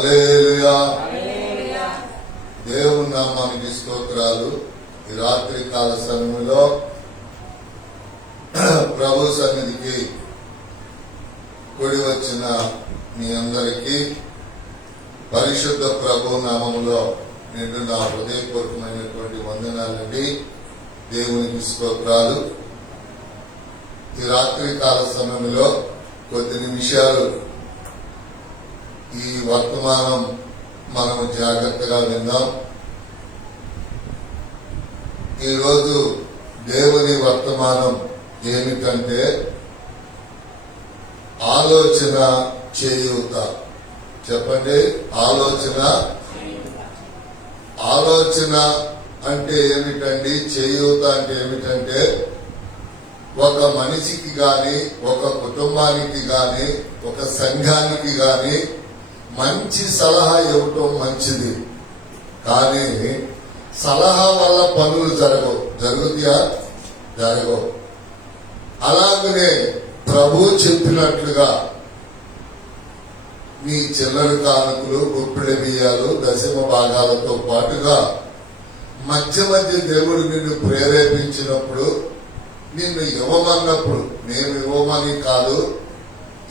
హల్లెలూయా. దేవుని నామానికి స్తోత్రాలు. ఈ రాత్రి కాల సమయంలో ప్రభు సన్నిధికి కూడి వచ్చిన మీ అందరికీ పరిశుద్ధ ప్రభు నామములో నిండు నా హృదయపూర్వకమైనటువంటి వందనాలండి. దేవునికి స్తోత్రాలు. ఈ రాత్రి కాల సమయంలో కొద్ది నిమిషాలు ఈ వర్తమానం మనము జాగ్రత్తగా విందాం. ఈరోజు దేవుని వర్తమానం ఏమిటంటే ఆలోచన చేయూత. చెప్పండి, ఆలోచన అంటే ఏమిటండి? చేయూత అంటే ఏమిటంటే ఒక మనిషికి గాని, ఒక కుటుంబానికి గాని, ఒక సంఘానికి గాని మంచి సలహా ఇవ్వటం మంచిది. కానీ సలహా వల్ల పనులు జరుగుతాయా? జరగవు. అలాగనే ప్రభు చెప్పినట్లుగా మీ చిల్లర కానుకలు, గుప్పిడి బియ్యాలు, దశమ భాగాలతో పాటుగా మధ్య మధ్య దేవుడు నిన్ను ప్రేరేపించినప్పుడు, నిన్ను ఇవ్వమన్నప్పుడు, నేను ఇవ్వమని కాదు,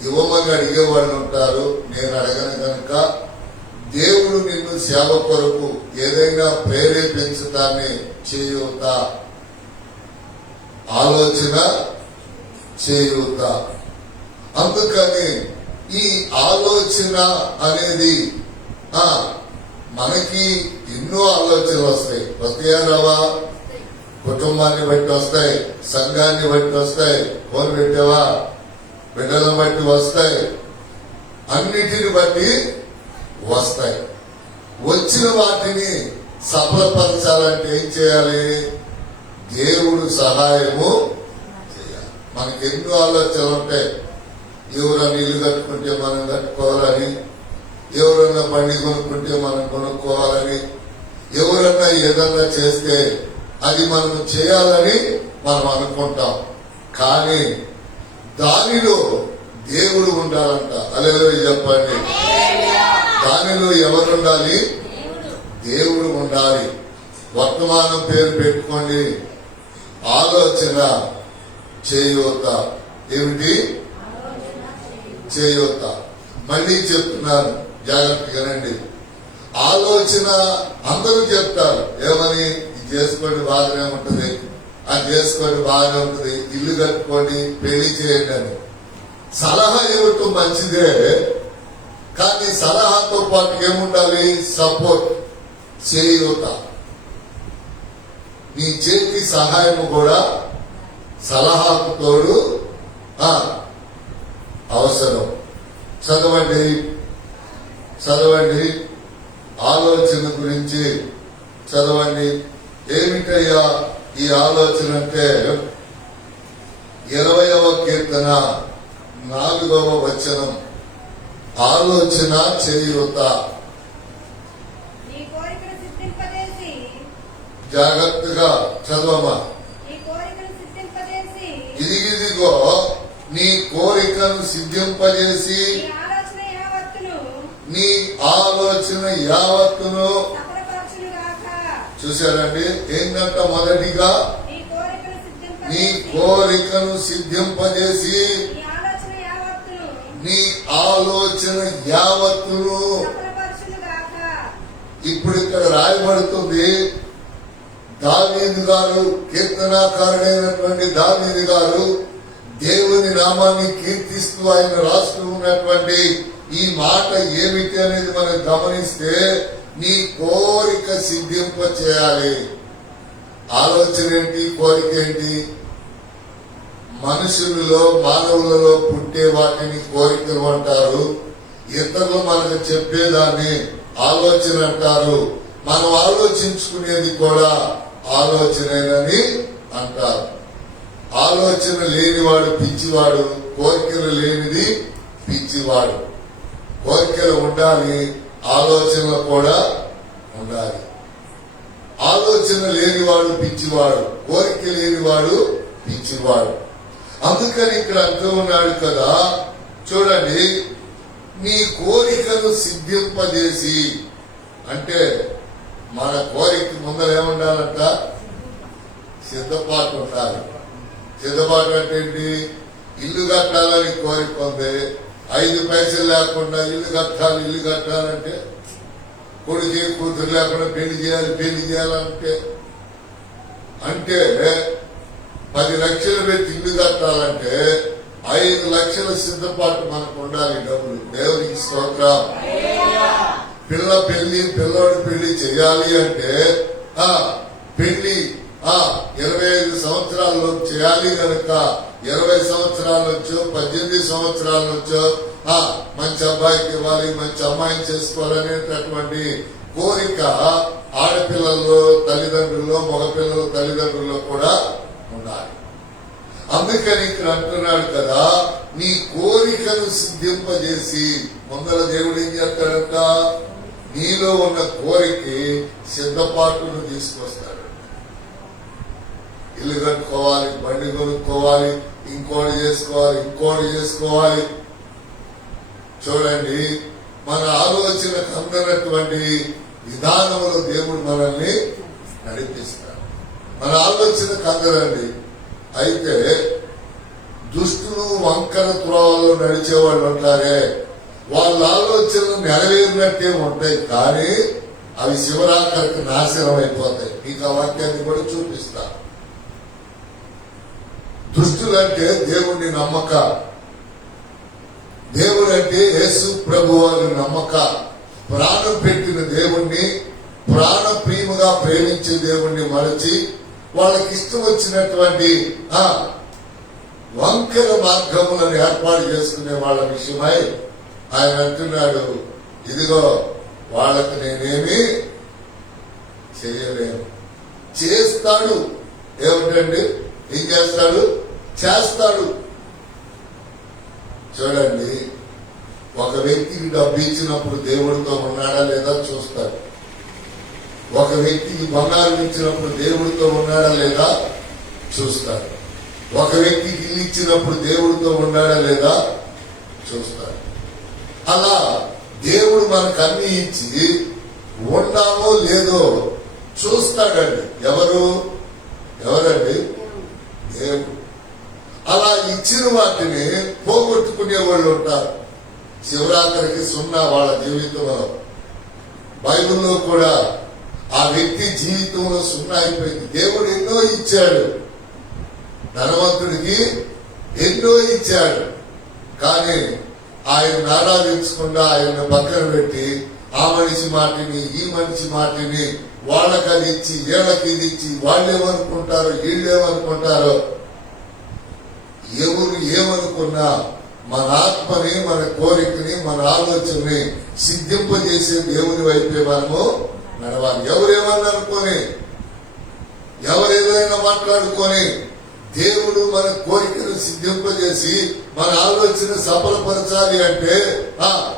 ఇవ్వమని అడిగేవాళ్ళు ఉంటారు. నేను అడగను కనుక దేవుడు నిన్ను సేవ కొరకు ఏదైనా ప్రేరేపించడాన్ని చేయూత, ఆలోచన చేయూత. అందుకని ఈ ఆలోచన అనేది మనకి ఎన్నో ఆలోచనలు వస్తాయా రావా? కుటుంబాన్ని బట్టి వస్తాయి, సంఘాన్ని బట్టి వస్తాయి, ఫోన్ పెట్టావా, బిడ్డలను బట్టి వస్తాయి, అన్నిటిని బట్టి వస్తాయి. వచ్చిన వాటిని సఫలపరచాలంటే ఏం చేయాలి? దేవుడు సహాయము చేయాలి. మనకి ఎన్నో ఆలోచనలు ఉంటాయి. ఎవరన్నా ఇల్లు కట్టుకుంటే మనం కట్టుకోవాలని, ఎవరన్నా బండి కొనుక్కుంటే మనం కొనుక్కోవాలని, ఎవరన్నా ఏదన్నా చేస్తే అది మనం చేయాలని మనం అనుకుంటాం. కానీ దానిలో దేవుడు ఉండాలంట. హల్లెలూయా చెప్పండి. దానిలో ఎవరుండాలి? దేవుడు ఉండాలి. వర్తమానం పేరు పెట్టుకోండి, ఆలోచన చేయూత. ఏమిటి చేయూత? మళ్ళీ చెప్తున్నాను, జాగ్రత్తగానండి. ఆలోచన అందరూ చెప్తారు. ఏమని? ఇది చేసుకోండి బాగానే ఉంటుంది, అది చేసుకోండి బాగానే ఉంటుంది, ఇల్లు కట్టుకోండి, పెళ్లి చేయండి అని. సలహా ఇవ్వటం మంచిదే, కానీ సలహాతో పాటు ఏముండాలి? సపోర్ట్, చేయూత. నీ చేతి సహాయం కూడా సలహాకు తోడు అవసరం. చదవండి ఆలోచన గురించి చదవండి. ఏమిటయ్యా ఈ ఆలోచన అంటే 20వ కీర్తన 4వ వచనం. ఆలోచన చేయూత. జాగ్రత్తగా చదవమా. ఇదిగో నీ కోరికను సిద్ధింపజేసి నీ ఆలోచన యావత్తును. చూశారండి? ఏంటంట? మొదటిగా నీ కోరికను సిద్ధింపజేసి నీ ఆలోచన యావత్తును. ఇప్పుడు ఇక్కడ రాయబడుతుంది, దావీదు గారు, కీర్తనాకారుడైనటువంటి దావీదు గారు దేవుని నామాన్ని కీర్తిస్తూ ఆయన రాస్తూ ఉన్నటువంటి ఈ మాట ఏమిటి అనేది మనం గమనిస్తే, నీ కోరిక సిద్ధింప చేయాలి. ఆలోచన ఏంటి? కోరిక ఏంటి? మనుషులలో, మానవులలో పుట్టే వాటిని కోరికలు అంటారు. ఇతరులు మనకు చెప్పేదాన్ని ఆలోచన అంటారు. మనం ఆలోచించుకునేది కూడా ఆలోచనేనని అంటారు. ఆలోచన లేనివాడు పిచ్చివాడు, కోరికలు లేనిది పిచ్చివాడు. కోరికలు ఉండాలి, ఆలోచనలు కూడా ఉండాలి. ఆలోచన లేనివాడు పిచ్చివాడు, కోరిక లేనివాడు పిచ్చివాడు. అందుకని ఇక్కడ అంటూ ఉన్నాడు కదా, చూడండి, నీ కోరికను సిద్ధింపజేసి, అంటే మన కోరిక ముందర ఏముండాలంట? సిద్ధపాటు ఉండాలి. సిద్ధపాటు అంటే ఏంటి? ఇల్లు కట్టాలని కోరిక ఉంది, 5 పైసలు లేకుండా ఇల్లు కట్టాలంటే, కొడుకు కూతురు లేకుండా పెళ్లి చేయాలంటే, అంటే 10 లక్షలు పెట్టి ఇల్లు కట్టాలంటే 5 లక్షల సిద్ధపాటు మనకు ఉండాలి. డబ్బులు. దేవునికి స్తోత్రం. పిల్లోడి పెళ్లి చేయాలి అంటే పెళ్లి 25 సంవత్సరాల్లో చేయాలి కనుక 20 సంవత్సరాల నుంచో 18 సంవత్సరాల నుంచో మంచి అబ్బాయికి ఇవ్వాలి, మంచి అమ్మాయిని చేసుకోవాలనేటటువంటి కోరిక ఆడపిల్లల్లో తల్లిదండ్రుల్లో, మగపిల్లల తల్లిదండ్రుల్లో కూడా ఉండాలి. అందుకని ఇక్కడ అంటున్నాడు కదా, నీ కోరికను సిద్ధింపజేసి, ముందర దేవుడు ఏం చేస్తాడంట? నీలో ఉన్న కోరిక సిద్ధపాటును తీసుకొస్తాడు. ఇల్లు కట్టుకోవాలి, బండి కొనుక్కోవాలి, ఇంకోటి చేసుకోవాలి. చూడండి, మన ఆలోచనకు అందనటువంటి విధానంలో దేవుడు మనల్ని నడిపిస్తాడు. మన ఆలోచనకు అందరండి. అయితే దుష్టులు వంకర త్రోవల్లో నడిచేవాళ్ళు ఉంటారే, వాళ్ళ ఆలోచనలు నెరవేరినట్టే ఉంటాయి, కానీ అవి శివరాకరికి నాశనం అయిపోతాయి. మీకు ఆ వాక్యాన్ని కూడా చూపిస్తా. దుష్టులంటే దేవుణ్ణి నమ్మక, దేవుడంటే యేసు ప్రభు వారి నమ్మక, ప్రాణం పెట్టిన దేవుణ్ణి, ప్రాణ ప్రియముగా ప్రేమించే దేవుణ్ణి మరచి వాళ్ళకి ఇష్టం వచ్చినటువంటి వంకర మార్గములను ఏర్పాటు చేసుకునే వాళ్ళ విషయమై ఆయన అంటున్నాడు, ఇదిగో వాళ్ళకు నేనేమి చేయలేను. చేస్తాడు. ఏమిటండి? ఏం చేస్తాడు? చేస్తాడు. చూడండి, ఒక వ్యక్తికి డబ్బు ఇచ్చినప్పుడు దేవుడితో ఉన్నాడా లేదా చూస్తాడు. ఒక వ్యక్తికి బంగారం ఇచ్చినప్పుడు దేవుడితో ఉన్నాడా లేదా చూస్తాడు. ఒక వ్యక్తికి ఇల్లు ఇచ్చినప్పుడు దేవుడితో ఉన్నాడా లేదా చూస్తాడు. అలా దేవుడు మనకు అన్ని ఇచ్చి ఉన్నామో లేదో చూస్తాడండి. ఎవరండి? దేవుడు. అలా ఇచ్చిన వాటిని పోగొట్టుకునే వాళ్ళు ఉంటారు. శివరాత్రికి 0 వాళ్ళ జీవితంలో. బైబిల్లో కూడా ఆ వ్యక్తి జీవితంలో 0 అయిపోయింది. దేవుడు ఎన్నో ఇచ్చాడు, ధనవంతుడికి ఎన్నో ఇచ్చాడు, కానీ ఆయన ఆరాధించకుండా ఆయన పక్కన పెట్టి ఆ మనిషి మాటిని, ఈ మనిషి మాటిని, వాళ్ళకి అది ఇచ్చి, వీళ్ళకి ఇది ఇచ్చి, వాళ్ళేమనుకుంటారో, వీళ్ళేమనుకుంటారో, ఎవరు ఏమనుకున్నా మన ఆత్మని, మన కోరికని, మన ఆలోచనని సిద్ధింపజేసే దేవుని వైపే మనము నడవాలి. ఎవరేమన్ననుకొని, ఎవరేదైనా మాట్లాడుకొని, దేవుడు మన కోరికను సిద్ధింపజేసి మన ఆలోచన సఫలపరచాలి అంటే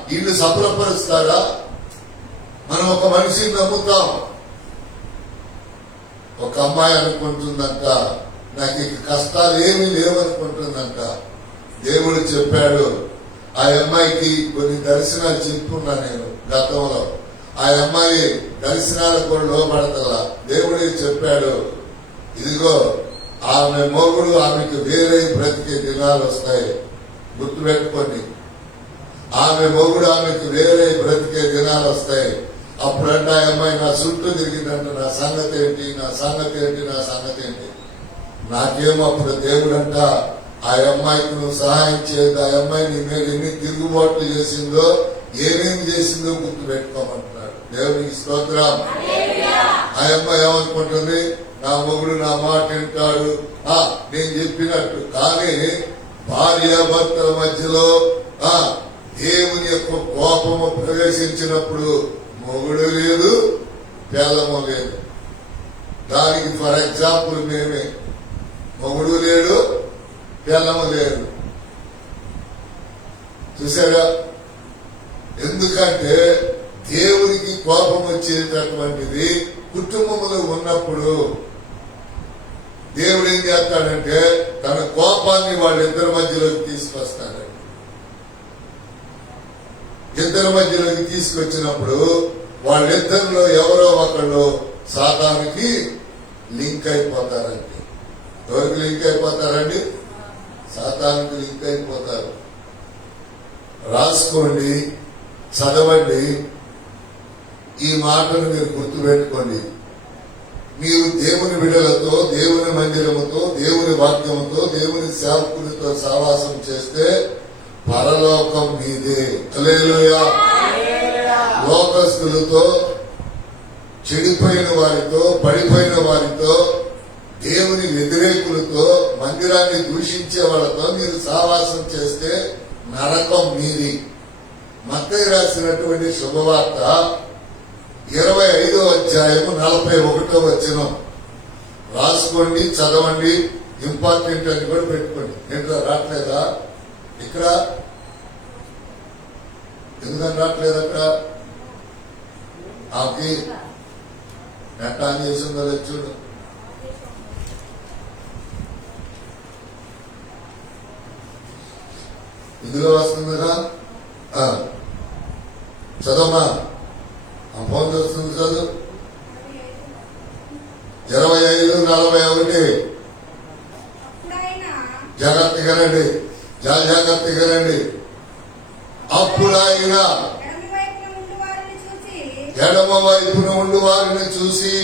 వీళ్ళు సఫలపరుస్తారా? మనం ఒక మనిషిని నమ్ముతాం. ఒక అమ్మాయి అనుకుంటుందంట, నాకు ఇక కష్టాలు ఏమీ లేవనుకుంటుందంట. దేవుడు చెప్పాడు, ఆ అమ్మాయికి కొన్ని దర్శనాలు చెప్పుకున్నా నేను గతంలో. ఆ అమ్మాయి దర్శనాలకు కూడా లోపడతలా. దేవుడే చెప్పాడు, ఇదిగో ఆమె మొగుడు ఆమెకు వేరే బ్రతికే దినాలు వస్తాయి, గుర్తుపెట్టుకోండి. ఆమె మొగుడు ఆమెకు వేరే బ్రతికే దినాలు వస్తాయి. అప్పుడంటే ఆ అమ్మాయి నా చుట్టూ తిరిగిందంట, నా సంగతి ఏంటి, నా సంగతి ఏంటి, నా సంగతి ఏంటి. నాకేమో అప్పుడు దేవుడంట, ఆ అమ్మాయికి నువ్వు సహాయం చేయదు, ఆ అమ్మాయి నీ మీద ఎన్ని తిరుగుబాట్లు చేసిందో, ఏమేమి చేసిందో గుర్తు పెట్టుకోమంటున్నాడు. దేవునికి స్తోత్రం. ఆ అమ్మాయి ఏమనుకుంటుంది, నా మొగుడు నా మాట వింటాడు, నేను చెప్పినట్టు. కానీ భార్యాభర్తల మధ్యలో దేవుని యొక్క కోపము ప్రవేశించినప్పుడు మొగుడు లేదు, పేదము లేదు. దానికి ఫర్ ఎగ్జాంపుల్ మేమే. మొగుడు లేడు, పేదము లేదు. చూసారా? ఎందుకంటే దేవునికి కోపం వచ్చేటటువంటిది కుటుంబంలో ఉన్నప్పుడు దేవుడు ఏం చేస్తాడంటే తన కోపాన్ని వాళ్ళిద్దరి మధ్యలోకి తీసుకొస్తాడు. ఇద్దరి మధ్యలోకి తీసుకొచ్చినప్పుడు వాళ్ళిద్దరిలో ఎవరో ఒకళ్ళు సాతానికి లింక్ అయిపోతారండి. ఎవరికి లింక్ అయిపోతారండి? సాతానికి లింక్ అయిపోతారు. రాసుకోండి, చదవండి, ఈ మాటను మీరు గుర్తుపెట్టుకోండి. నీవు దేవుని బిడ్డలతో, దేవుని మందిరముతో, దేవుని వాక్యముతో, దేవుని సేవకునితో సహవాసం చేస్తే పరలోకం మీదే. హల్లెలూయా. లోకస్తులతో, చెడిపోయిన వారితో, పడిపోయిన వారితో, దేవుని వ్యతిరేకులతో, మందిరాన్ని దూషించే వాళ్ళతో మీరు సహవాసం చేస్తే నరకం మీది. మత్తయి రాసినటువంటి శుభవార్త 25వ అధ్యాయము 41వ వచనం రాసుకోండి, చదవండి. ఇంపార్టెంట్ అని కూడా పెట్టుకోండి. ఏంటో రావట్లేదా ఇక్కడ? ఎందుకని రావట్లేదు అక్కడ? ఆకి నెట్ ఆన్ చేసిందో చూడు. ఇందులో వస్తుంది కదా, చదవమా. ఆ ఫోన్ చూస్తుంది చదువు. 25:41. జాగ్రత్తగానండి, జాగ్రత్తగానండి. అప్పుడు ఆయన ఎడమ వైపున ఉండి వారిని చూసి,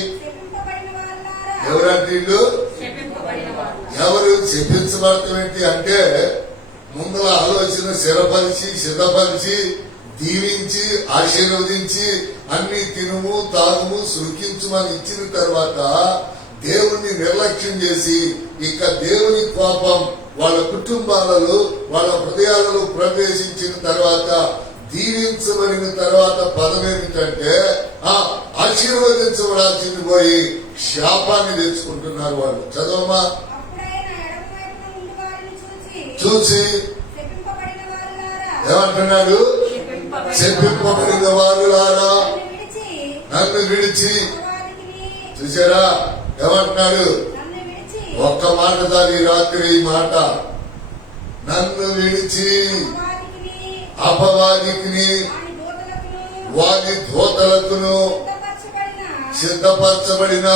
ఎవరంటే వీళ్ళు? ఎవరు చెప్పించబడటం ఏంటి అంటే, ముందుల ఆలోచన స్థిరపరిచి, సిద్ధపరిచి, దీవించి, ఆశీర్వదించి, అన్ని తినుము తాగుము సుఖించుమని ఇచ్చిన తర్వాత దేవుణ్ణి నిర్లక్ష్యం చేసి, ఇక దేవుని కోపం వాళ్ళ కుటుంబాలలో, వాళ్ళ హృదయాలలో ప్రవేశించిన తర్వాత, దీవించబడిన తర్వాత పదం ఏమిటంటే ఆశీర్వదించబడాల్సింది పోయి శాపాన్ని తెచ్చుకుంటున్నారు వాళ్ళు. చదవమా. చూసి ఏమంటున్నాడు? చెప్పింపబడిన వారులారా నన్ను విడిచి. చూసారా ఏమంటున్నాడు? ఒక్క మాట దాని రాత్రి ఈ మాట, నన్ను విడిచి అపవాదికి వారి దూతలకును సిద్ధపరచబడిన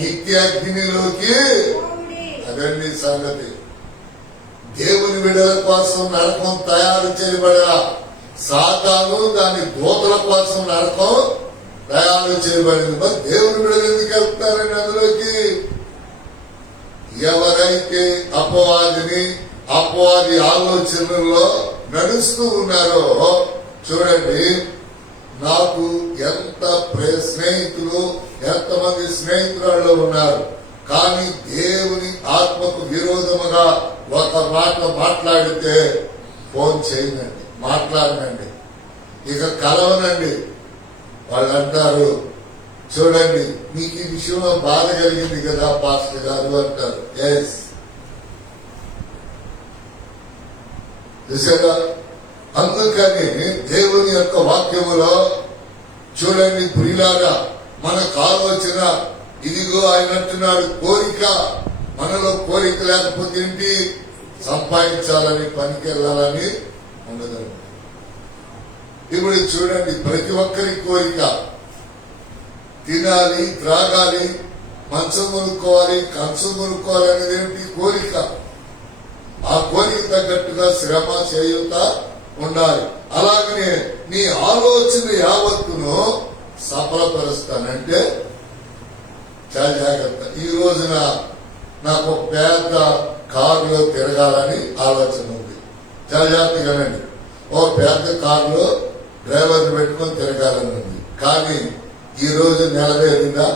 నిత్యాగ్నిలోకి. అదండి సంగతి. దేవుని విడుదల కోసం నరకం తయారు చేయబడిన సాతాను దాని దూతల కోసం నరకం తయారు చేయబడింది. మరి దేవుని విడుదల ఎందుకు వెళ్తారండి అందులోకి? ఎవరైతే అపవాది ఆలోచనల్లో నడుస్తూ ఉన్నారో, చూడండి, నాకు ఎంత స్నేహితులు, ఎంతమంది స్నేహితురాళ్ళు ఉన్నారు, కానీ దేవుని ఆత్మకు విరోధముగా ఒక మాట మాట్లాడితే ఫోన్ చేయనండి, మాట్లాడనండి, ఇక కలవనండి. వాళ్ళు అంటారు, చూడండి మీకు ఈ విషయంలో బాధ కలిగింది కదా పాస్టర్ గారు అంటారు. ఎస్, చూసారా? అందుకని దేవుని యొక్క వాక్యములో చూడండి ప్రియులారా, మనకు ఆలోచన ఇదిగో ఆయన అంటున్నాడు, కోరిక. మనలో కోరిక లేకపోతే ఏంటి? సంపాదించాలని, పనికి వెళ్ళాలని ఉండదండి. ఇప్పుడు చూడండి, ప్రతి ఒక్కరి కోరిక తినాలి, త్రాగాలి, మంచం కొనుక్కోవాలి, కంచం కొనుక్కోవాలి అనేది ఏంటి? కోరిక. ఆ కోరిక తగ్గట్టుగా శ్రమ చేయుత ఉండాలి. అలాగనే నీ ఆలోచన యావత్తును సఫలపరుస్తానంటే చాలా జాగ్రత్త. ఈ రోజున నాకు పెద్ద కారులో తిరగాలని ఆలోచన ఉంది. చాలా జాగ్రత్తగానండి. ఓ పెద్ద కారులో డ్రైవర్ని పెట్టుకొని తిరగాలని ఉంది. కానీ ఈ రోజు నెలవేరిందా?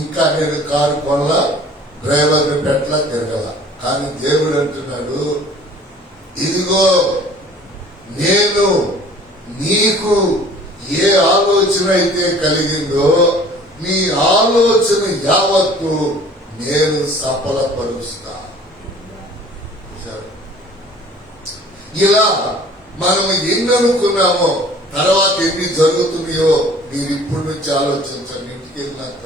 ఇంకా నేను కారు కొనలా, డ్రైవర్ని పెట్టలా, తిరగల. కానీ దేవుడు అంటున్నాడు, ఇదిగో నేను నీకు ఏ ఆలోచన అయితే కలిగిందో నీ ఆలోచన యావత్తు నేను సఫలపరుస్తా. ఇలా మనం ఎన్ని అనుకున్నామో తర్వాత ఎన్ని జరుగుతున్నాయో మీరు ఇప్పటి నుంచి ఆలోచించండి. ఇంటికి వెళ్ళినాక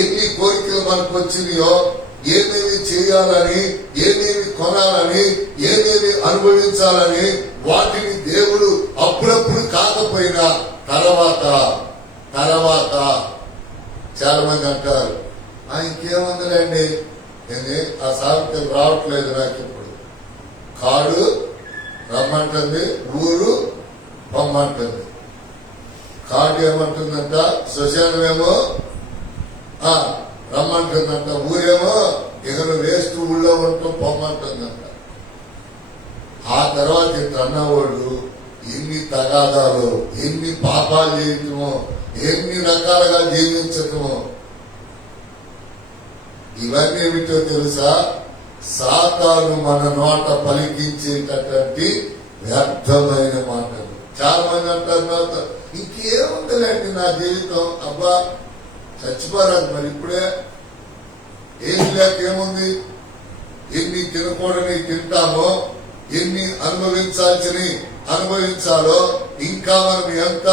ఎన్ని కోరికలు మనకు వచ్చినాయో ఏమేమి చేయాలని, ఏమేమి కొనాలని, ఏమేమి అనుభవించాలని వాటిని దేవుడు అప్పుడప్పుడు కాకపోయినా తర్వాత చాలా మంది అంటారు, ఇంకేముందిలేండి, నేను ఆ సామెతలు రావట్లేదు నాకు ఇప్పుడు. కాడు రమ్మంటుంది, ఊరు పొమ్మంటుంది. కాడు ఏమంటుందంట, శ్మశానమేమో రమ్మంటుందంట, ఊరేమో ఇక వేస్ట్ ఊళ్ళో ఉంటాం పొమ్మంటుందంట. ఆ తర్వాత అన్నవాళ్ళు ఎన్ని తగాదాలు, ఎన్ని పాపాలు చేయటమో, ఎన్ని రకాలుగా జీవించటమో. ఇవన్నీ ఏమిటో తెలుసా? సాతాను మన నోట పలికించేటటువంటి వ్యర్థమైన మాటలు. చాలా మంది అంటారు, ఇంకేముందిలేండి నా జీవితం, అబ్బా చచ్చిపోరాదు మరి ఇప్పుడే, ఏం లేక ఏముంది, ఎన్ని తినకూడని తింటామో, ఎన్ని అనుభవించాలో, ఇంకా మనం ఎంత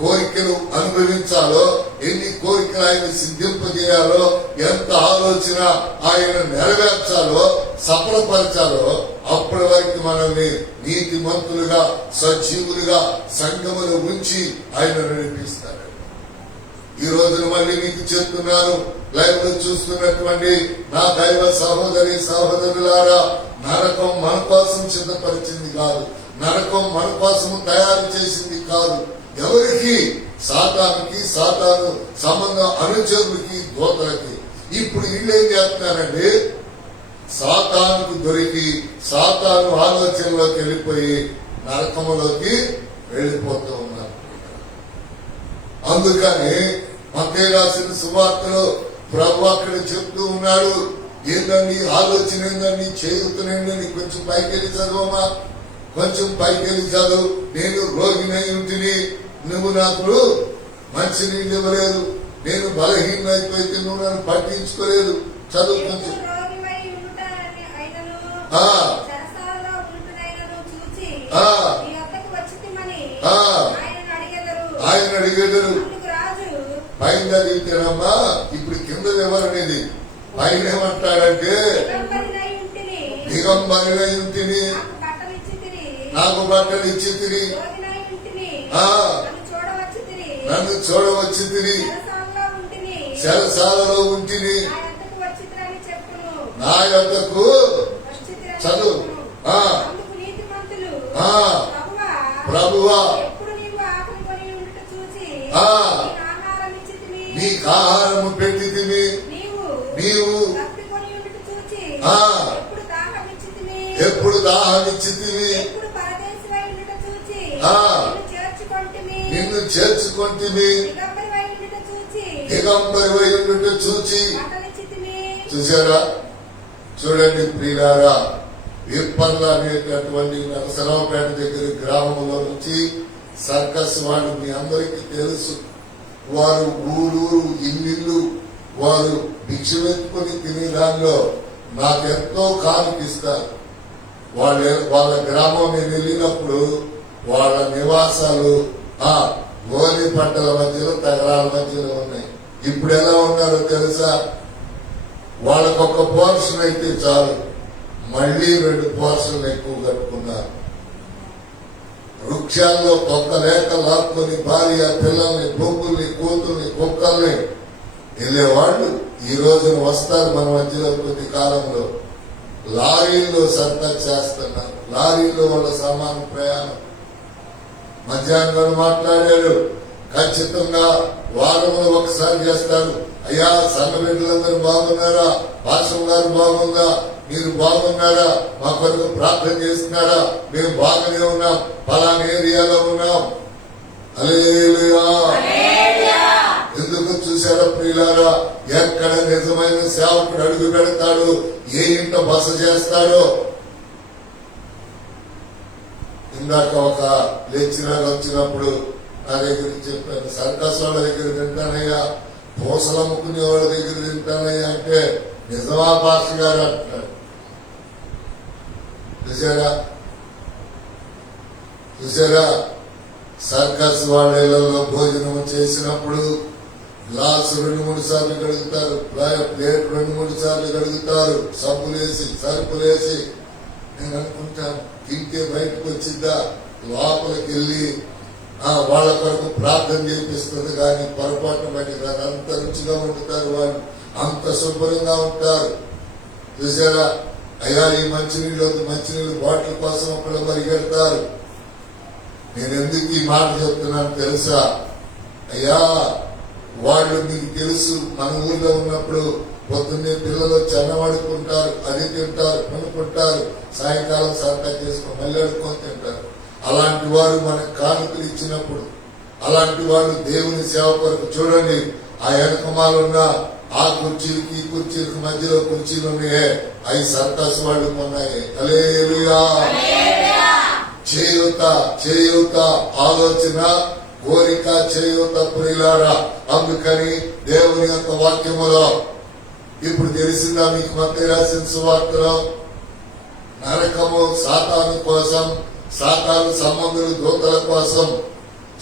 కోరికలు అనుభవించాలో, ఎన్ని కోరికలు ఆయన సిద్ధింపజేయాలో, ఎంత ఆలోచన ఆయన నెరవేర్చాలో, సఫలపరచాలో, అప్పటి వరకు మనల్ని నీతిమంతులుగా సజీవులుగా సంఘములు ఉంచి ఆయన నడిపిస్తాడు. ఈ రోజున మళ్ళీ మీకు చెప్తున్నాను, లైవ్ లో చూస్తున్నటువంటి నా దైవ సహోదరి సహోదరులారా, నరకం మన కోసం సిద్ధపరిచింది కాదు, నరకం మన కోసం తయారు చేసింది కాదు. ఎవరికి? సాతానుకి, సాతాను సంబంధం అనుచరులకి, దూతలకి. ఇప్పుడు వీళ్ళు ఏం చేస్తున్నారండి, సాతానుకు దొరికి సాతాను ఆలోచనలోకి వెళ్ళిపోయి నరకములోకి వెళ్ళిపోతూ ఉన్నారు. అందుకని మత్తయి రాసిన సువార్తలో ప్రభు అక్కడ చెప్తూ ఉన్నాడు, ఏందండి ఆలోచన, ఏందండి చేయుతున్నాండి, కొంచెం పైకెళ్ళి చదవమా, కొంచెం పైకెళ్ళి చదువు. నేను రోగినై ఉంటిని, నువ్వు నాకు మంచి నీళ్ళు ఇవ్వలేదు, నేను బలహీనైపోతే నువ్వు నన్ను పట్టించుకోలేదు. చదువు కొంచెం. ఆయన అడిగేదరు పైన అడిగితేనమ్మా, ఇప్పుడు కింద వివరణది. పైన ఏమంటాడంటే, దిగంబరినై ఉంటిని, నాకు బట్టలు ఇచ్చి తిని, నన్ను చూడవచ్చి తిని, చెరసాలలో ఉంటిని, నా యొద్దకు చదువు. ప్రభువా నీకు ఆహారము పెట్టి తిని, నీవు ఎప్పుడు దాహమిచ్చి తిని, నిన్ను చేర్చుకొంటిమి, దిగంబరివై ఉండుట చూచి. చూసారా? చూడండి ప్రియులారా, విప్పర్ల అనేటటువంటి నరసరావుపేట దగ్గర గ్రామంలో నుంచి సర్కస్ వాళ్ళు మీ అందరికీ తెలుసు. వారు ఊరూరు ఇల్లు వారు భిక్షమెత్తుకొని తినే దానిలో నాకెంతో కానిపిస్తారు. వాళ్ళ గ్రామం నేను వెళ్ళినప్పుడు వాళ్ళ నివాసాలు గోలి పంటల మధ్యలో, తగరాల మధ్యలో ఉన్నాయి. ఇప్పుడు ఎలా ఉన్నారో తెలుసా? వాళ్ళకొక పోర్షన్ అయితే చాలు, మళ్లీ 2 పోర్షన్లు ఎక్కువ కట్టుకున్నారు. వృక్షాల్లో తొక్కలేక లాక్కొని భార్య పిల్లల్ని, బొగ్గుల్ని, కూతుల్ని, కుక్కల్ని వెళ్ళేవాళ్ళు ఈ రోజున వస్తారు మన మధ్యలో. కొద్ది కాలంలో లారీల్లో సర్కస్ చేస్తున్నారు, లారీల్లో వాళ్ళ సామాను ప్రయాణం. మధ్యాహ్నం మాట్లాడాడు, ఖచ్చితంగా వారంలో ఒకసారి చేస్తాడు. అయ్యా సంఘ బిడ్డలందరూ బాగున్నారా? పాస్టర్ గారు బాగుందా? మీరు బాగున్నారా? మా కొరకు ప్రార్థన చేస్తున్నారా? మేము బాగానే ఉన్నాం, పలానా ఏరియాలో ఉన్నాం. హల్లెలూయా. ఎందుకు చూసారా ప్రియులారా? ఎక్కడ నిజమైన సేవకుడు అడుగు పెడతాడు, ఏ ఇంట బస చేస్తాడో. ఇందాక ఒక లెక్చరర్ వచ్చినప్పుడు నా దగ్గరికి చెప్పాను, సర్కస్ వాళ్ళ దగ్గర తింటానయ్యా, పూసలు అమ్ముకునే వాళ్ళ దగ్గర తింటానయ్యా అంటే, నిజమా పాస్టర్ గారు అంటాడు. చూసారా? సర్కస్ వాళ్ళ ఇళ్లలో భోజనం చేసినప్పుడు గ్లాస్ 2-3 సార్లు కడుగుతారు, ప్లేట్ 2-3 సార్లు కడుగుతారు, సబ్బులేసి సరుపులేసి. నేను అనుకుంటాను తింటే బయటకు వచ్చిద్దా, లోపలికి వెళ్ళి వాళ్ళ కొరకు ప్రార్థన చేపిస్తుంది. కానీ పొరపాటున బయటకు రాదు. అంత రుచిగా వండుతారు వాళ్ళు, అంత శుభ్రంగా ఉంటారు. చూసారా, అయ్యా ఈ మంచినీళ్ళు బాటిల్ కోసం అక్కడ పరిగెడతారు. నేను ఎందుకు ఈ మాట చెప్తున్నాను తెలుసా? అయ్యా వాళ్ళు మీకు తెలుసు, మన ఊర్లో ఉన్నప్పుడు పొద్దున్నే పిల్లలు చెన్నవాడుకుంటారు, అది తింటారు, కొనుక్కుంటారు, సాయంకాలం సరదా చేసుకుని మళ్ళీ అడుక్కొని తింటారు. అలాంటి వారు మనకు కానుకలు ఇచ్చినప్పుడు, అలాంటి వాళ్ళు దేవుని సేవ కొరకు చూడండి. ఆ వెనకమాలున్న ఆ కుర్చీలకి ఈ కుర్చీలకి మధ్యలో కుర్చీలు ఉన్నాయే, అవి సర్కస్ వాళ్ళు కొన్నాయి. హల్లెలూయా. చేయూత ఆలోచన, కోరిక, చేయూత ప్రియులారా. అందుకని దేవుని యొక్క వాక్యములో ఇప్పుడు తెలిసిందా మీకు? మత్తయి రాసిన సువార్తలో నరకము సాతాను కోసం, సాతాను సంబంధులు దూతల కోసం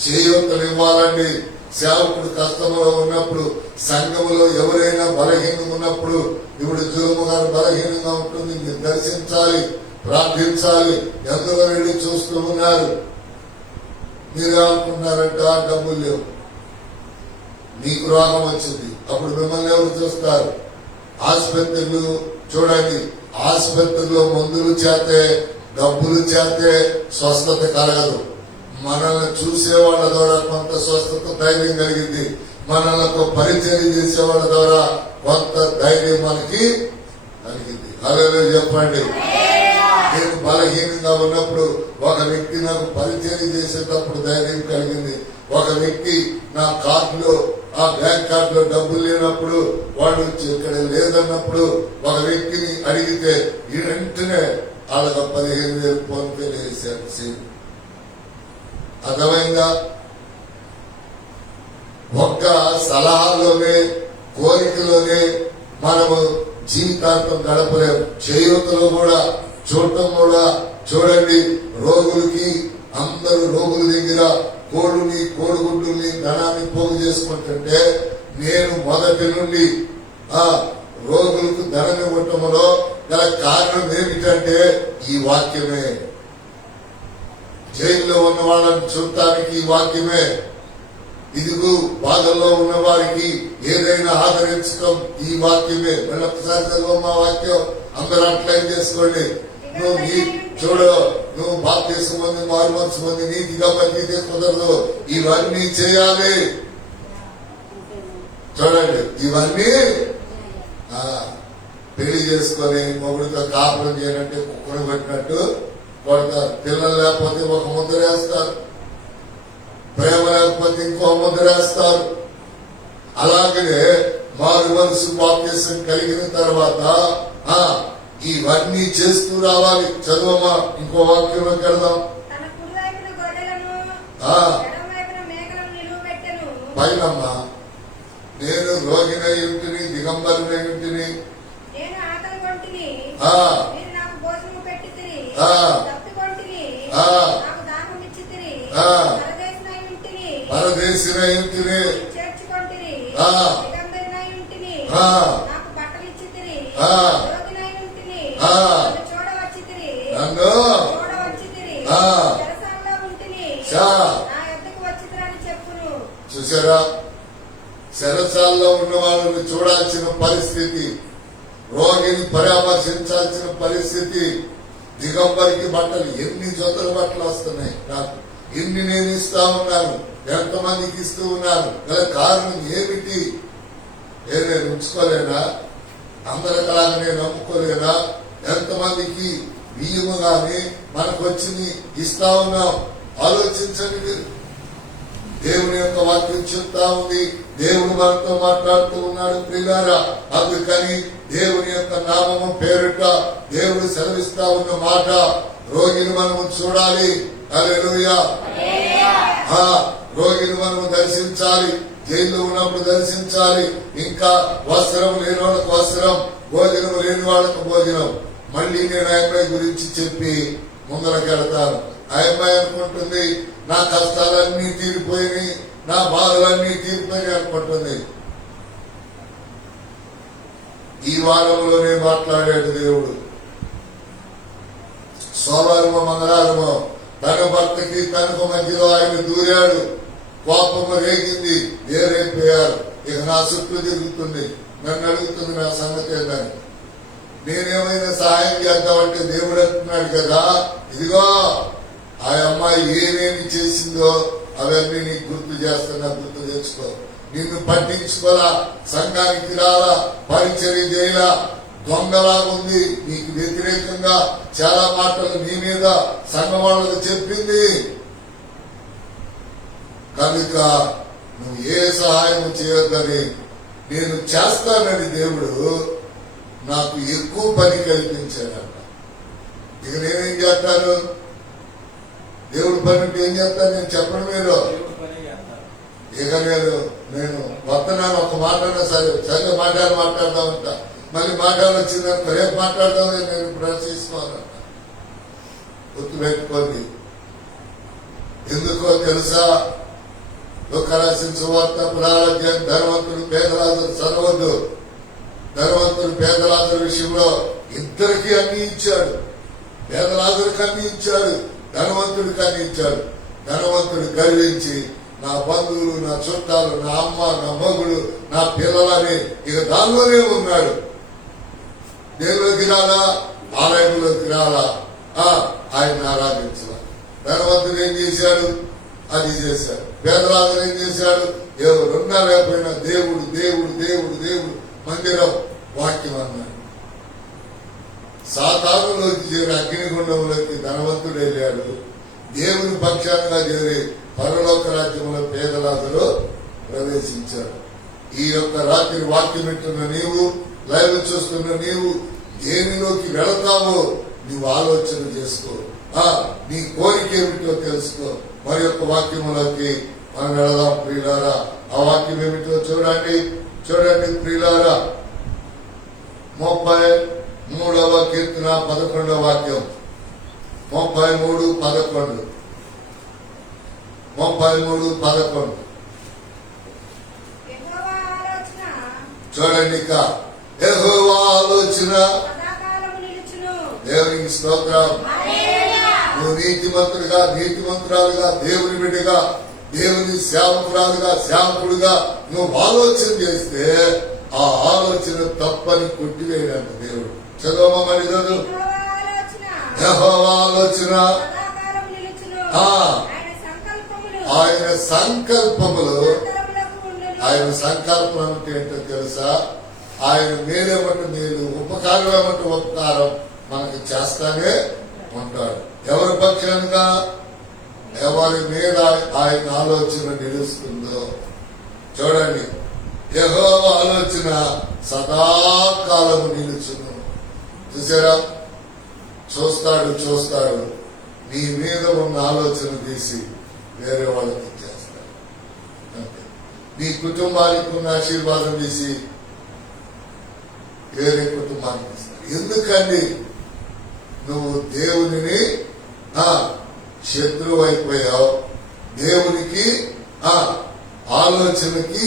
చేయూతనివ్వాలండి. సేవకుడు కష్టంలో ఉన్నప్పుడు, సంఘములో ఎవరైనా బలహీనంగా ఉన్నప్పుడు, ఇప్పుడు జులుము గారు బలహీనంగా ఉంటుంది, మీరు దర్శించాలి, ప్రార్థించాలి. ఎందరో వెళ్ళి చూస్తూ ఉన్నారు. మీరేమనుకుంటున్నారంటే డబ్బులు లేవు, మీకు రోగం వచ్చింది, అప్పుడు మిమ్మల్ని ఎవరు చూస్తారు? ఆసుపత్రులు చూడండి, ఆసుపత్రిలో మందులు చేతే, డబ్బులు చేతే స్వస్థత కలగదు. మనల్ని చూసే వాళ్ళ ద్వారా కొంత స్వస్థత, ధైర్యం కలిగింది. మనల్ని పరిచయం చేసే వాళ్ళ ద్వారా కొంత ధైర్యం మనకి కలిగింది. హల్లెలూయా చెప్పండి. నేను బలహీనంగా ఉన్నప్పుడు ఒక వ్యక్తి నాకు పరిచయం చేసేటప్పుడు ధైర్యం కలిగింది. ఒక వ్యక్తి నా కార్డులో, ఆ బ్యాంక్ కార్డులో డబ్బులు లేనప్పుడు, వాడు ఇక్కడ లేదన్నప్పుడు ఒక వ్యక్తిని అడిగితే ఈ వెంటనే వాళ్ళకి 15,000 ఫోన్ పే చేశాడు. అర్థమైందా? ఒక్క సలహాలోనే, కోరికలోనే మనము జీవితాంతం గడపలేము. చేయూతలో కూడా చూడటం కూడా చూడండి. రోగులకి, అందరూ రోగుల దగ్గర కోడిగుడ్డుల్ని ధనాన్ని పోగు చేసుకుంటుంటే, నేను మొదటి నుండి రోగులకు ధనం ఇవ్వటంలో గల కారణం ఏమిటంటే ఈ వాక్యమే. జైల్లో ఉన్న వాళ్ళని చూడటానికి ఈ వాక్యమే. ఇదిగో బాధల్లో ఉన్న వారికి ఏదైనా ఆదరించడం ఈ వాక్యమే. మళ్ళీ ఒకసారి చదువు వాక్యం, అందరూ అట్లయిం చేసుకోండి. నువ్వు బాప్తిసం పొంది, మారుమనసు పొంది నీతిగా బతికితే కుదరదు. ఇవన్నీ చేయాలి. చూడండి, ఇవన్నీ పెళ్లి చేసుకొని మొగుడితో కాపురం చేయాలంటే కుక్కను పెట్టినట్టు కొడతారు. పిల్లలు లేకపోతే ఒక ముద్ర వేస్తారు, ప్రేమ లేకపోతే ఇంకో ముద్ర వేస్తారు. అలాగనే మారు మనసు బాప్తిసం కలిగిన తర్వాత ఇవన్నీ చేస్తూ రావాలి. చదువమ్మా, ఇంకో వాక్యంలోకి వెళ్దాం. పైనమ్మా, నేను రోగినై ఉంటిని, దిగంబరునై ఉంటిని, పరదేశినై ఉంటిని, నన్ను చూసారా? చెరసాల్లో ఉన్న వాళ్ళని చూడాల్సిన పరిస్థితి, రోగిని పరామర్శించాల్సిన పరిస్థితి, దిగంబరికి బట్టలు, ఎన్ని జతల బట్టలు వస్తున్నాయి నాకు, ఎన్ని నేను ఇస్తా ఉన్నాను, ఎంతమందికి ఇస్తూ ఉన్నాను. గల కారణం ఏమిటి? నేను ఉంచుకోలేనా? అందరికలాగా నేను అమ్ముకోలేనా? ఎంతమందికి బియ్యము గాని మనకు వచ్చి ఇస్తా ఉన్నాం. ఆలోచించండి మీరు. దేవుని యొక్క వాక్యం చెప్తా ఉంది, దేవుడు మనతో మాట్లాడుతూ ఉన్నాడు ప్రియులారా. అందుకని దేవుని యొక్క నామము పేరిట దేవుడు సెలవిస్తా ఉన్న మాట, రోగిని మనము చూడాలి. హల్లెలూయా. రోగిని మనము దర్శించాలి, జైల్లో ఉన్నప్పుడు దర్శించాలి. ఇంకా వస్త్రం లేని వాళ్ళకు వస్త్రం, భోజనం లేని వాళ్ళకు భోజనం. మళ్ళీ నేను ఆ అమ్మాయి గురించి చెప్పి ముందరకెళ్తాను. ఆ అమ్మాయి అనుకుంటుంది నా కష్టాలన్నీ తీరిపోయినాయి, నా బాధలన్నీ తీరిపోయినాయి అనుకుంటుంది. ఈ వారంలోనే మాట్లాడాడు దేవుడు. సోమవారమో మంగళవారమో తన భర్తకి తనకు మధ్యలో ఆయన దూరాడు. కోపము రేగింది, వేరైపోయారు. ఇక నా చుట్టూ తిరుగుతుంది, నన్ను అడుగుతుంది నా సంగతి ఏందని. నేనేమైనా సహాయం చేద్దామంటే దేవుడు అంటున్నాడు కదా, ఇదిగో ఆ అమ్మాయి ఏమేమి చేసిందో అవన్నీ నీకు గుర్తు చేస్తున్నా, గుర్తు తెచ్చుకో. నిన్ను పట్టించుకోలా, సంఘానికి రాలా, పరిచర్య చేయలా, దొంగలాగుంది, నీకు వ్యతిరేకంగా చాలా మాటలు నీ మీద సంఘం వాళ్ళకు చెప్పింది. కనుక నువ్వు ఏ సహాయం చేయొద్దని నేను చేస్తానని దేవుడు నాకు ఎక్కువ పని కల్పించాడట. ఇక నేనేం చేస్తాను? దేవుడు పని అంటే ఏం చేస్తాను? నేను చెప్పడం మీరు ఇక నేను వస్తున్నాను, ఒక మాటన్నా సరే సరే మాట్లాడదామంట. మళ్ళీ మాట్లాడి వచ్చిందంట, రేపు మాట్లాడదామని నేను ప్రశ్నిస్తున్నానంట. గుర్తుపెట్టుకోండి. ఎందుకో తెలుసా? లోకరాసిన సువార్త ప్రారంభం ధనవంతుడు పేదరాజులు చదవద్దు. ధనవంతుడు పేదరాజుల విషయంలో ఇద్దరికి అన్ని ఇచ్చాడు. పేదరాజులకు అన్ని ఇచ్చాడు, ధనవంతుడికి అన్ని ఇచ్చాడు. ధనవంతుడు గర్వించి నా బంధువులు, నా చుట్టాలు, నా అమ్మ, నా మగుడు, నా పిల్లలని ఇక దానిలోనే ఉన్నాడు. దేవులోకి రాలా, ఆలయంలోకి రాలా, ఆయన ఆరాధించాల. ధనవంతుడు ఏం చేశాడు? అది చేశాడు. పేదరాజులు ఏం చేశాడు? ఎవరున్నా లేకపోయినా దేవుడు దేవుడు దేవుడు దేవుడు మందిరం వాక్యం అన్నాడు. సాతానులోకి చేరి అగ్నిగుండంలోకి ధనవంతుడు వెళ్ళాడు. దేవుని పక్షాలుగా చేరి పరలోక రాజ్యంలో పేదరాజులు ప్రవేశించాడు. ఈ యొక్క రాత్రి వాక్యం వింటున్న నీవు, లైవ్ చూస్తున్న నీవు దేనిలోకి వెళతావో నువ్వు ఆలోచన చేసుకో. నీ కోరిక ఏమిటో తెలుసుకో. మరి యొక్క వాక్యములోకి మనం వెళదాం ప్రియులారా. ఆ వాక్యం ఏమిటో చూడండి ప్రియులారా. 33వ కీర్తన 11వ వాక్యం. 33:11 చూడండి. ఇక యెహోవా ఆలోచన దేవునికి స్తోత్రం. నువ్వు నీతిమంతురాలుగా దేవుని బిడ్డగా దేవుని సేవకుడుగా నువ్వు ఆలోచన చేస్తే ఆ ఆలోచన తప్పని కొట్టివేయడానికి దేవుడు. చదవమని చదువు. యెహోవా ఆలోచన, ఆయన సంకల్పములు. ఆయన సంకల్పం అంటే ఏంటో తెలుసా? ఆయన మేలేమంటే మేలు, ఉపకారం ఏమంటే ఉపకారం మనకి చేస్తానే ఉంటాడు. ఎవరి పక్షంగా, ఎవరి మీద ఆయన ఆలోచన నిలుస్తుందో చూడండి. యెహోవా ఆలోచన సదాకాలము నిలుచును. చూసారా? చూస్తాడు నీ మీద ఉన్న ఆలోచన తీసి వేరే వాళ్ళకి ఇచ్చేస్తాడు. అంతే. నీ కుటుంబానికి ఉన్న ఆశీర్వాదం తీసి వేరే కుటుంబానికి ఇస్తాడు. ఎందుకండి? నువ్వు దేవునిని శత్రువు అయిపోయావు. దేవునికి ఆలోచనకి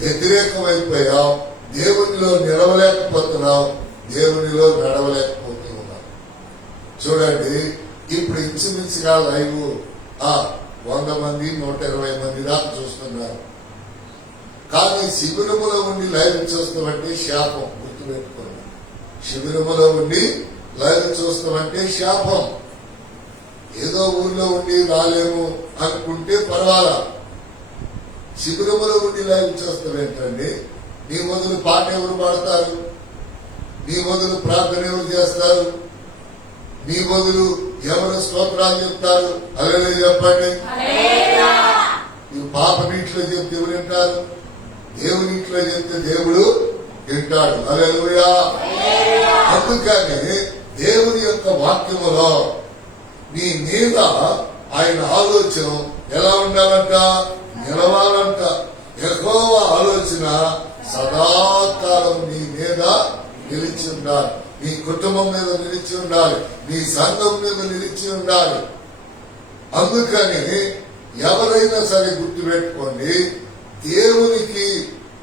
వ్యతిరేకమైపోయావు. దేవునిలో నిలవలేకపోతున్నావు, దేవునిలో నడవలేకపోతున్నావు. చూడండి, ఇప్పుడు ఇంచుమించుగా లైవ్ 100 మంది 120 మంది దాకా చూస్తున్నారు. కానీ శిబిరములో ఉండి లైవ్ చూస్తామంటే శాపం. గుర్తుపెట్టుకోండి, శిబిరములో ఉండి లైవ్ చూస్తామంటే శాపం. ఏదో ఊర్లో ఉండి రాలేము అనుకుంటే పర్వాలా. శిబిరములో ఉండి లైవ్ చూస్తాం ఏంటండి? నీ మొదలు పాట ఎవరు పాడతారు? నీ మొదలు ప్రార్థన ఎవరు చేస్తారు? నీ మొదలు ఎవరు స్తోత్రాలు చెప్తారు? హల్లెలూయా చెప్పండి. ఈ పాప నీటిలో చెప్తే ఎవరు వింటారు? దేవుని ఇంట్లో చెప్తే దేవుడు వింటాడు. హల్లెలూయా. అందుకని దేవుని యొక్క వాక్యములో నీ మీద ఆయన ఆలోచన ఎలా ఉండాలంట? నిలవాలంట. యెహోవా ఆలోచన సదాకాలం నీ మీద నిలిచి ఉండాలి. నీ కుటుంబం మీద నిలిచి ఉండాలి. నీ సంఘం మీద నిలిచి ఉండాలి. అందుకని ఎవరైనా సరే గుర్తుపెట్టుకోండి, దేవునికి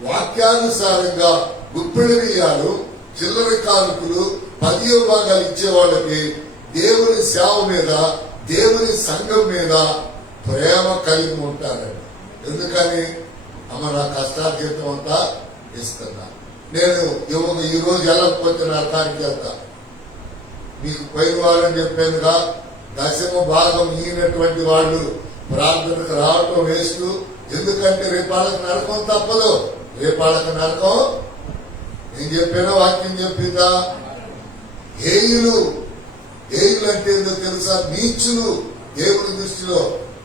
వాక్యానుసారంగా గుప్పిడి బియ్యాలు చిల్లర కార్మికులు 10వ భాగాలు ఇచ్చే వాళ్ళకి దేవుని సేవ మీద, దేవుని సంఘం మీద ప్రేమ కలిగి ఉంటారండి. ఎందుకని అమ్మ నా కష్టార్జితం అంతా ఇస్తున్నా, నేను ఈ రోజు వెళ్ళకపోతే నా కాడికి వెళ్తా. మీకు పైన వాళ్ళని చెప్పేందుగా దశమ భాగం ఈయనటువంటి వాళ్ళు ప్రార్థనకు రావటం వేస్తూ, ఎందుకంటే రేపాళ్ళకి నరకం తప్పదు. రేపాళ్ళకి నరకం నేను చెప్పిన వాక్యం చెప్పిందా? ఏయులు అంటే ఏందో తెలుసా? నీచులు. దేవుని దృష్టిలో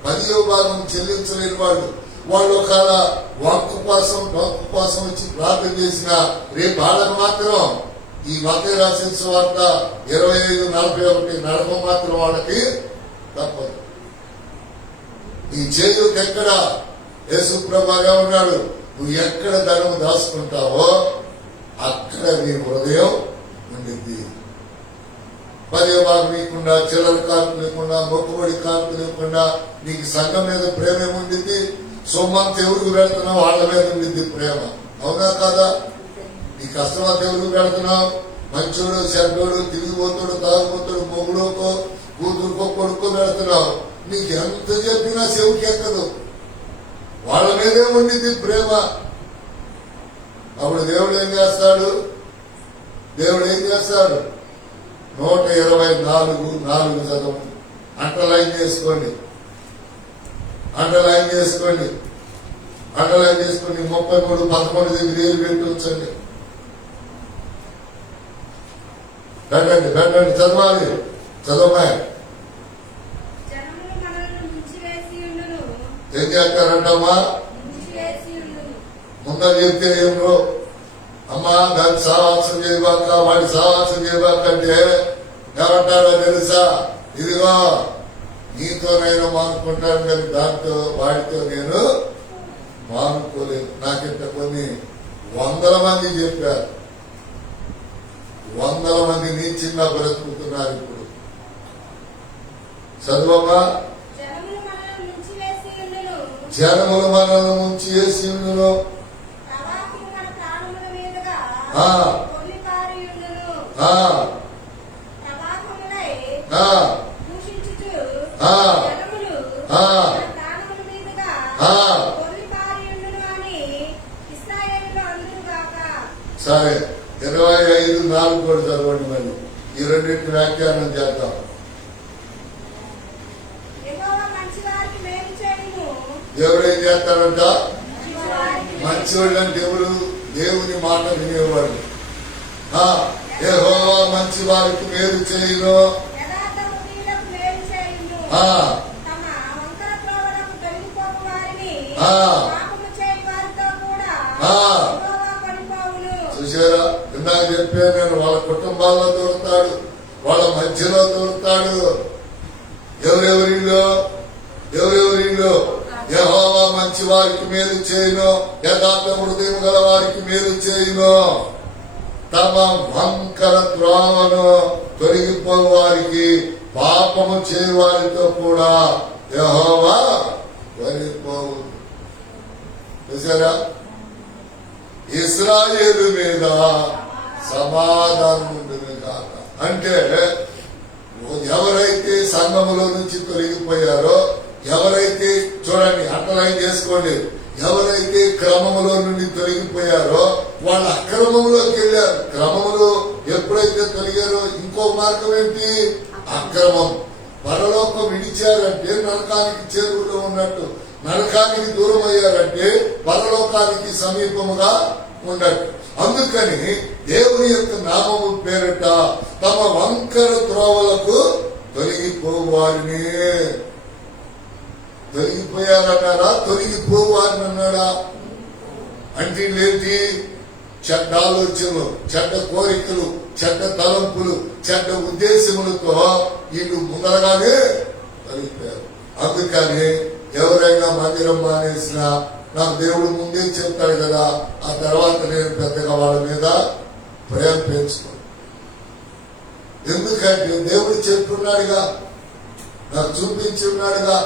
10వ భాగం చెల్లించలేని వాళ్ళు ఒకవేళ వాక్కు కోసం వచ్చి ప్రార్థన చేసిన రేపు వాళ్ళకు మాత్రం ఈ మత్తయి రాసిన సువార్త 25:41 నరకం మాత్రం వాళ్ళకి తప్పదు. నీ చేయుకి ఎక్కడ యేసు ప్రభువుగా ఉన్నాడు, నువ్వు ఎక్కడ ధనము దాచుకుంటావో అక్కడ నీ హృదయం ఉండిద్ది. 10వ భాగం లేకుండా, చిల్లర కార్పు లేకుండా, మొక్కుబడి కార్పు లేకుండా నీకు సంఘం మీద ప్రేమ ఏముండింది? సొమ్మంత ఎవరికి పెడుతున్నావు వాళ్ళ మీద ఉండింది ప్రేమ. అవునా కాదా? నీ కష్టమంత ఎవరికి పెడుతున్నావు? మంచోడు, చెడ్డోడు, తిరిగిపోతాడు, తాగుపోతాడు, మొగుడుకో కూతురుకో కొడుకో పెడుతున్నావు. నీకు ఎంత చెప్పినా చెవికి ఎక్కదు. వాళ్ళ మీదే ఉండింది ప్రేమ. అప్పుడు దేవుడు ఏం చేస్తాడు? 124:4 చదవండి. అండర్లైన్ చేసుకోండి. 33:11 దగ్గర ఏలు పెట్టి ఉంచండి. పెట్టండి చదవాలి. చదవమా. ఏం చేస్తారంటమ్మా? ముందర చెప్తే ఏమో అమ్మా దాన్ని సావాసం చేయబాక, వాడి సావాసం చేయబాకంటే ఏమంటారో తెలుసా? ఇదిగో నీతోనైనా మానుకుంటాను కానీ దాంతో వాడితో నేను మానుకోలేదు. నాకింత కొన్ని 100 మంది చెప్పారు. 100 మంది నీ చిన్న బ్రతుకుతున్నారు ఇప్పుడు. చదువమ్మా. జనములు మనల్ని ముంచి వేసి ఉండును, సరే 25:4 కూడా చదవండి. మళ్ళీ ఈ రెండింటిని వ్యాఖ్యానం చేద్దాం. దేవుడు ఏం చేస్తాడంట? మంచివాడు అంటే ఎవరు? దేవుని మాట వినేవాడు. యెహోవా మంచి వారికి మేలు చేయును, చూసారా? ఇందాక చెప్పాను నేను, వాళ్ళ కుటుంబాల్లో దొరుకుతాడు, వాళ్ళ మధ్యలో దొరుకుతాడు. ఎవరెవరిలో యెహోవా మంచి వారికి మేలు చేయును, యథార్థ హృదయం గల వారికి మేలు చేయును, తమ వంకర త్రోవను తొలగిపో వారికి, పాపము చేయవారితో కూడా యెహోవా వరిపోవు. చూసారా? ఇశ్రాయేలు మీద సమాధానం ఉంటుంది కాక. అంటే ఎవరైతే సంఘములో నుంచి తొలగిపోయారో, ఎవరైతే చూడండి అండర్లైన్ చేసుకోండి, ఎవరైతే క్రమములో నుండి తొలగిపోయారో వాళ్ళు అక్రమంలోకి వెళ్ళారు. క్రమములు ఎప్పుడైతే తొలగారో ఇంకో మార్గం ఏంటి? అక్రమం. పరలోకం విడిచారంటే నరకానికి చేరువలో ఉన్నట్టు, నరకానికి దూరం అయ్యారంటే పరలోకానికి సమీపముగా ఉన్నట్టు. అందుకని దేవుని యొక్క నామము పేరిట తమ వంకర త్రోవలకు తొలగిపోవారిని. తొలగిపోయారన్నారా? తొలగిపోవారిని అన్నాడా? అంటే ఏంటి? చెడ్డ ఆలోచనలు, చెడ్డ కోరికలు, చెడ్డ తలంపులు, చెడ్డ ఉద్దేశములతో వీళ్ళు ముందరగానే తొలగిపోయారు. అందుకని ఎవరైనా మందిరం మానేసినా నాకు దేవుడు ముందే చెప్తాడు కదా, ఆ తర్వాత నేను పెద్దగా వాళ్ళ మీద ప్రేమ పెంచుకో. ఎందుకంటే దేవుడు చెప్తున్నాడుగా, నాకు చూపించి ఉన్నాడుగా.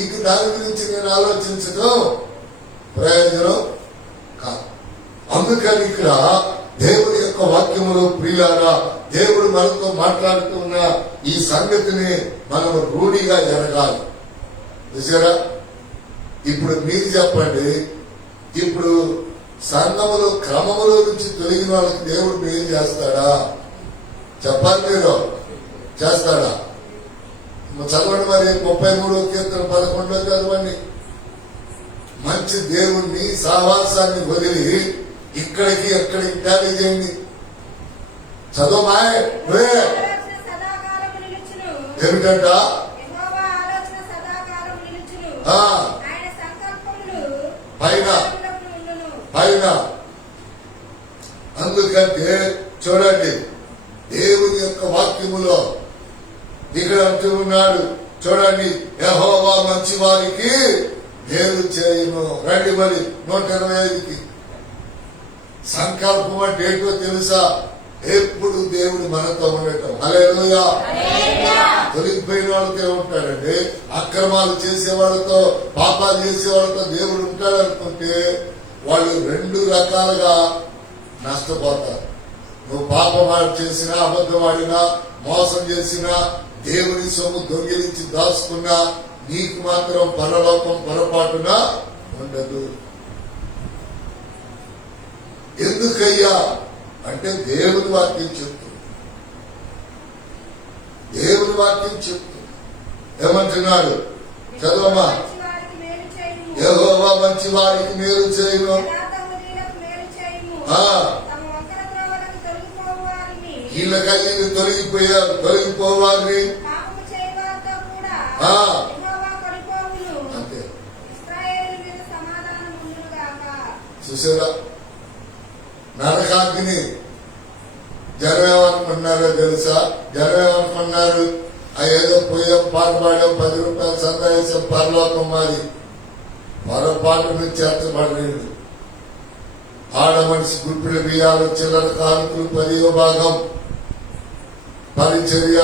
ఇంక దాని గురించి నేను ఆలోచించడం ప్రయోజనం కాదు. అందుకని ఇక్కడ దేవుని యొక్క వాక్యములో ప్రియులారా, దేవుడు మనతో మాట్లాడుతున్న ఈ సంగతిని మనం రూఢిగా ఎరగాలి. చూసారా? ఇప్పుడు మీరు చెప్పండి, ఇప్పుడు సంఘములో క్రమములో నుంచి తొలగిన వాళ్ళకి దేవుడు మేలు చేస్తాడా? చెప్పాలి. మీరు చేస్తాడా? చదవండి మరి 33వ కీర్తన 11 చదవండి. మంచి దేవుణ్ణి సహవాసాన్ని వదిలి ఇక్కడికి ఎక్కడికి ట్యాలీ చేయండి. చదవమాయ్ ఏమిటంట? పైన పైన. అందుకంటే చూడండి, దేవుని యొక్క వాక్యములో ఇక్కడ అంటూ ఉన్నాడు, చూడండి, యెహోవా మంచి వారికి మేలు చేయును. రండి మరి 125కి. సంకల్పం అంటే ఏంటో తెలుసా? ఎప్పుడు దేవుడు మనతో ఉండటం. హల్లెలూయా. తొలగిపోయిన వాళ్ళతో ఉంటాడండి. అక్రమాలు చేసే వాళ్ళతో, పాపాలు చేసే వాళ్ళతో దేవుడు ఉంటాడు అనుకుంటే వాళ్ళు 2 రకాలుగా నష్టపోతారు. నువ్వు పాపం చేసినా, అబద్ధం ఆడినా, మోసం చేసినా, దేవుని సొమ్ము దొంగిలించి దాచుకున్నా నీకు మాత్రం పరలోకం పొరపాటున ఉండదు. ఎందుకయ్యా అంటే దేవుని వాక్యం చెప్తుంది. దేవుని వాక్యం చెప్తుంది. ఏమంటున్నాడు? చదవమా. యెహోవా మంచి వారికి మేలు చేయును. వీళ్ళకల్లి తొలగిపోవాలని అంతే. చూసారా? నరకాగ్ని జనం ఏమనుకున్నారో తెలుసా? జనం ఏమనుకున్నారు? ఏదో పోయాం, పాట పాడాం, 10 రూపాయలు సందాయించాం, పరలోకం మాది. పొరపాటు నుంచి చేర్చబడలేదు. ఆడ మనిషి గుప్పిడ బియ్యాలు, చిల్లర కానుకలు 10వ భాగం పరిచర్య,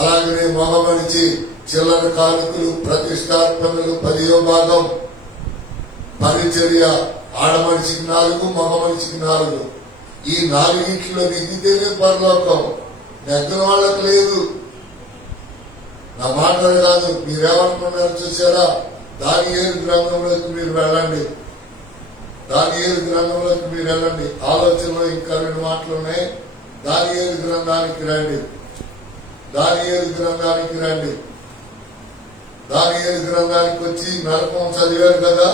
అలాగనే మగ మనిషి చిల్లర కానుకలు, ప్రతిష్టార్పణలు 10వ భాగం పరిచర్య. ఆడ మనిషికి 4, మగ మనిషికి 4. ఈ 4 నెగ్గితేనే పరలోకం. నెగ్గిన వాళ్ళకి లేదు. నా మాటలు కాదు, మీరేమనుకున్నారు చూసారా? దానియేలు గ్రంథంలోకి మీరు వెళ్ళండి. దానియేలు గ్రంథంలోకి మీరు వెళ్ళండి. ఆలోచనలో ఇంకా 2 మాటలు ఉన్నాయి. దానియేలు గ్రంథానికి రండి. దానియేలు గ్రంథానికి రండి. దానియేలు గ్రంథానికి వచ్చి నరకం చదివారు కదా,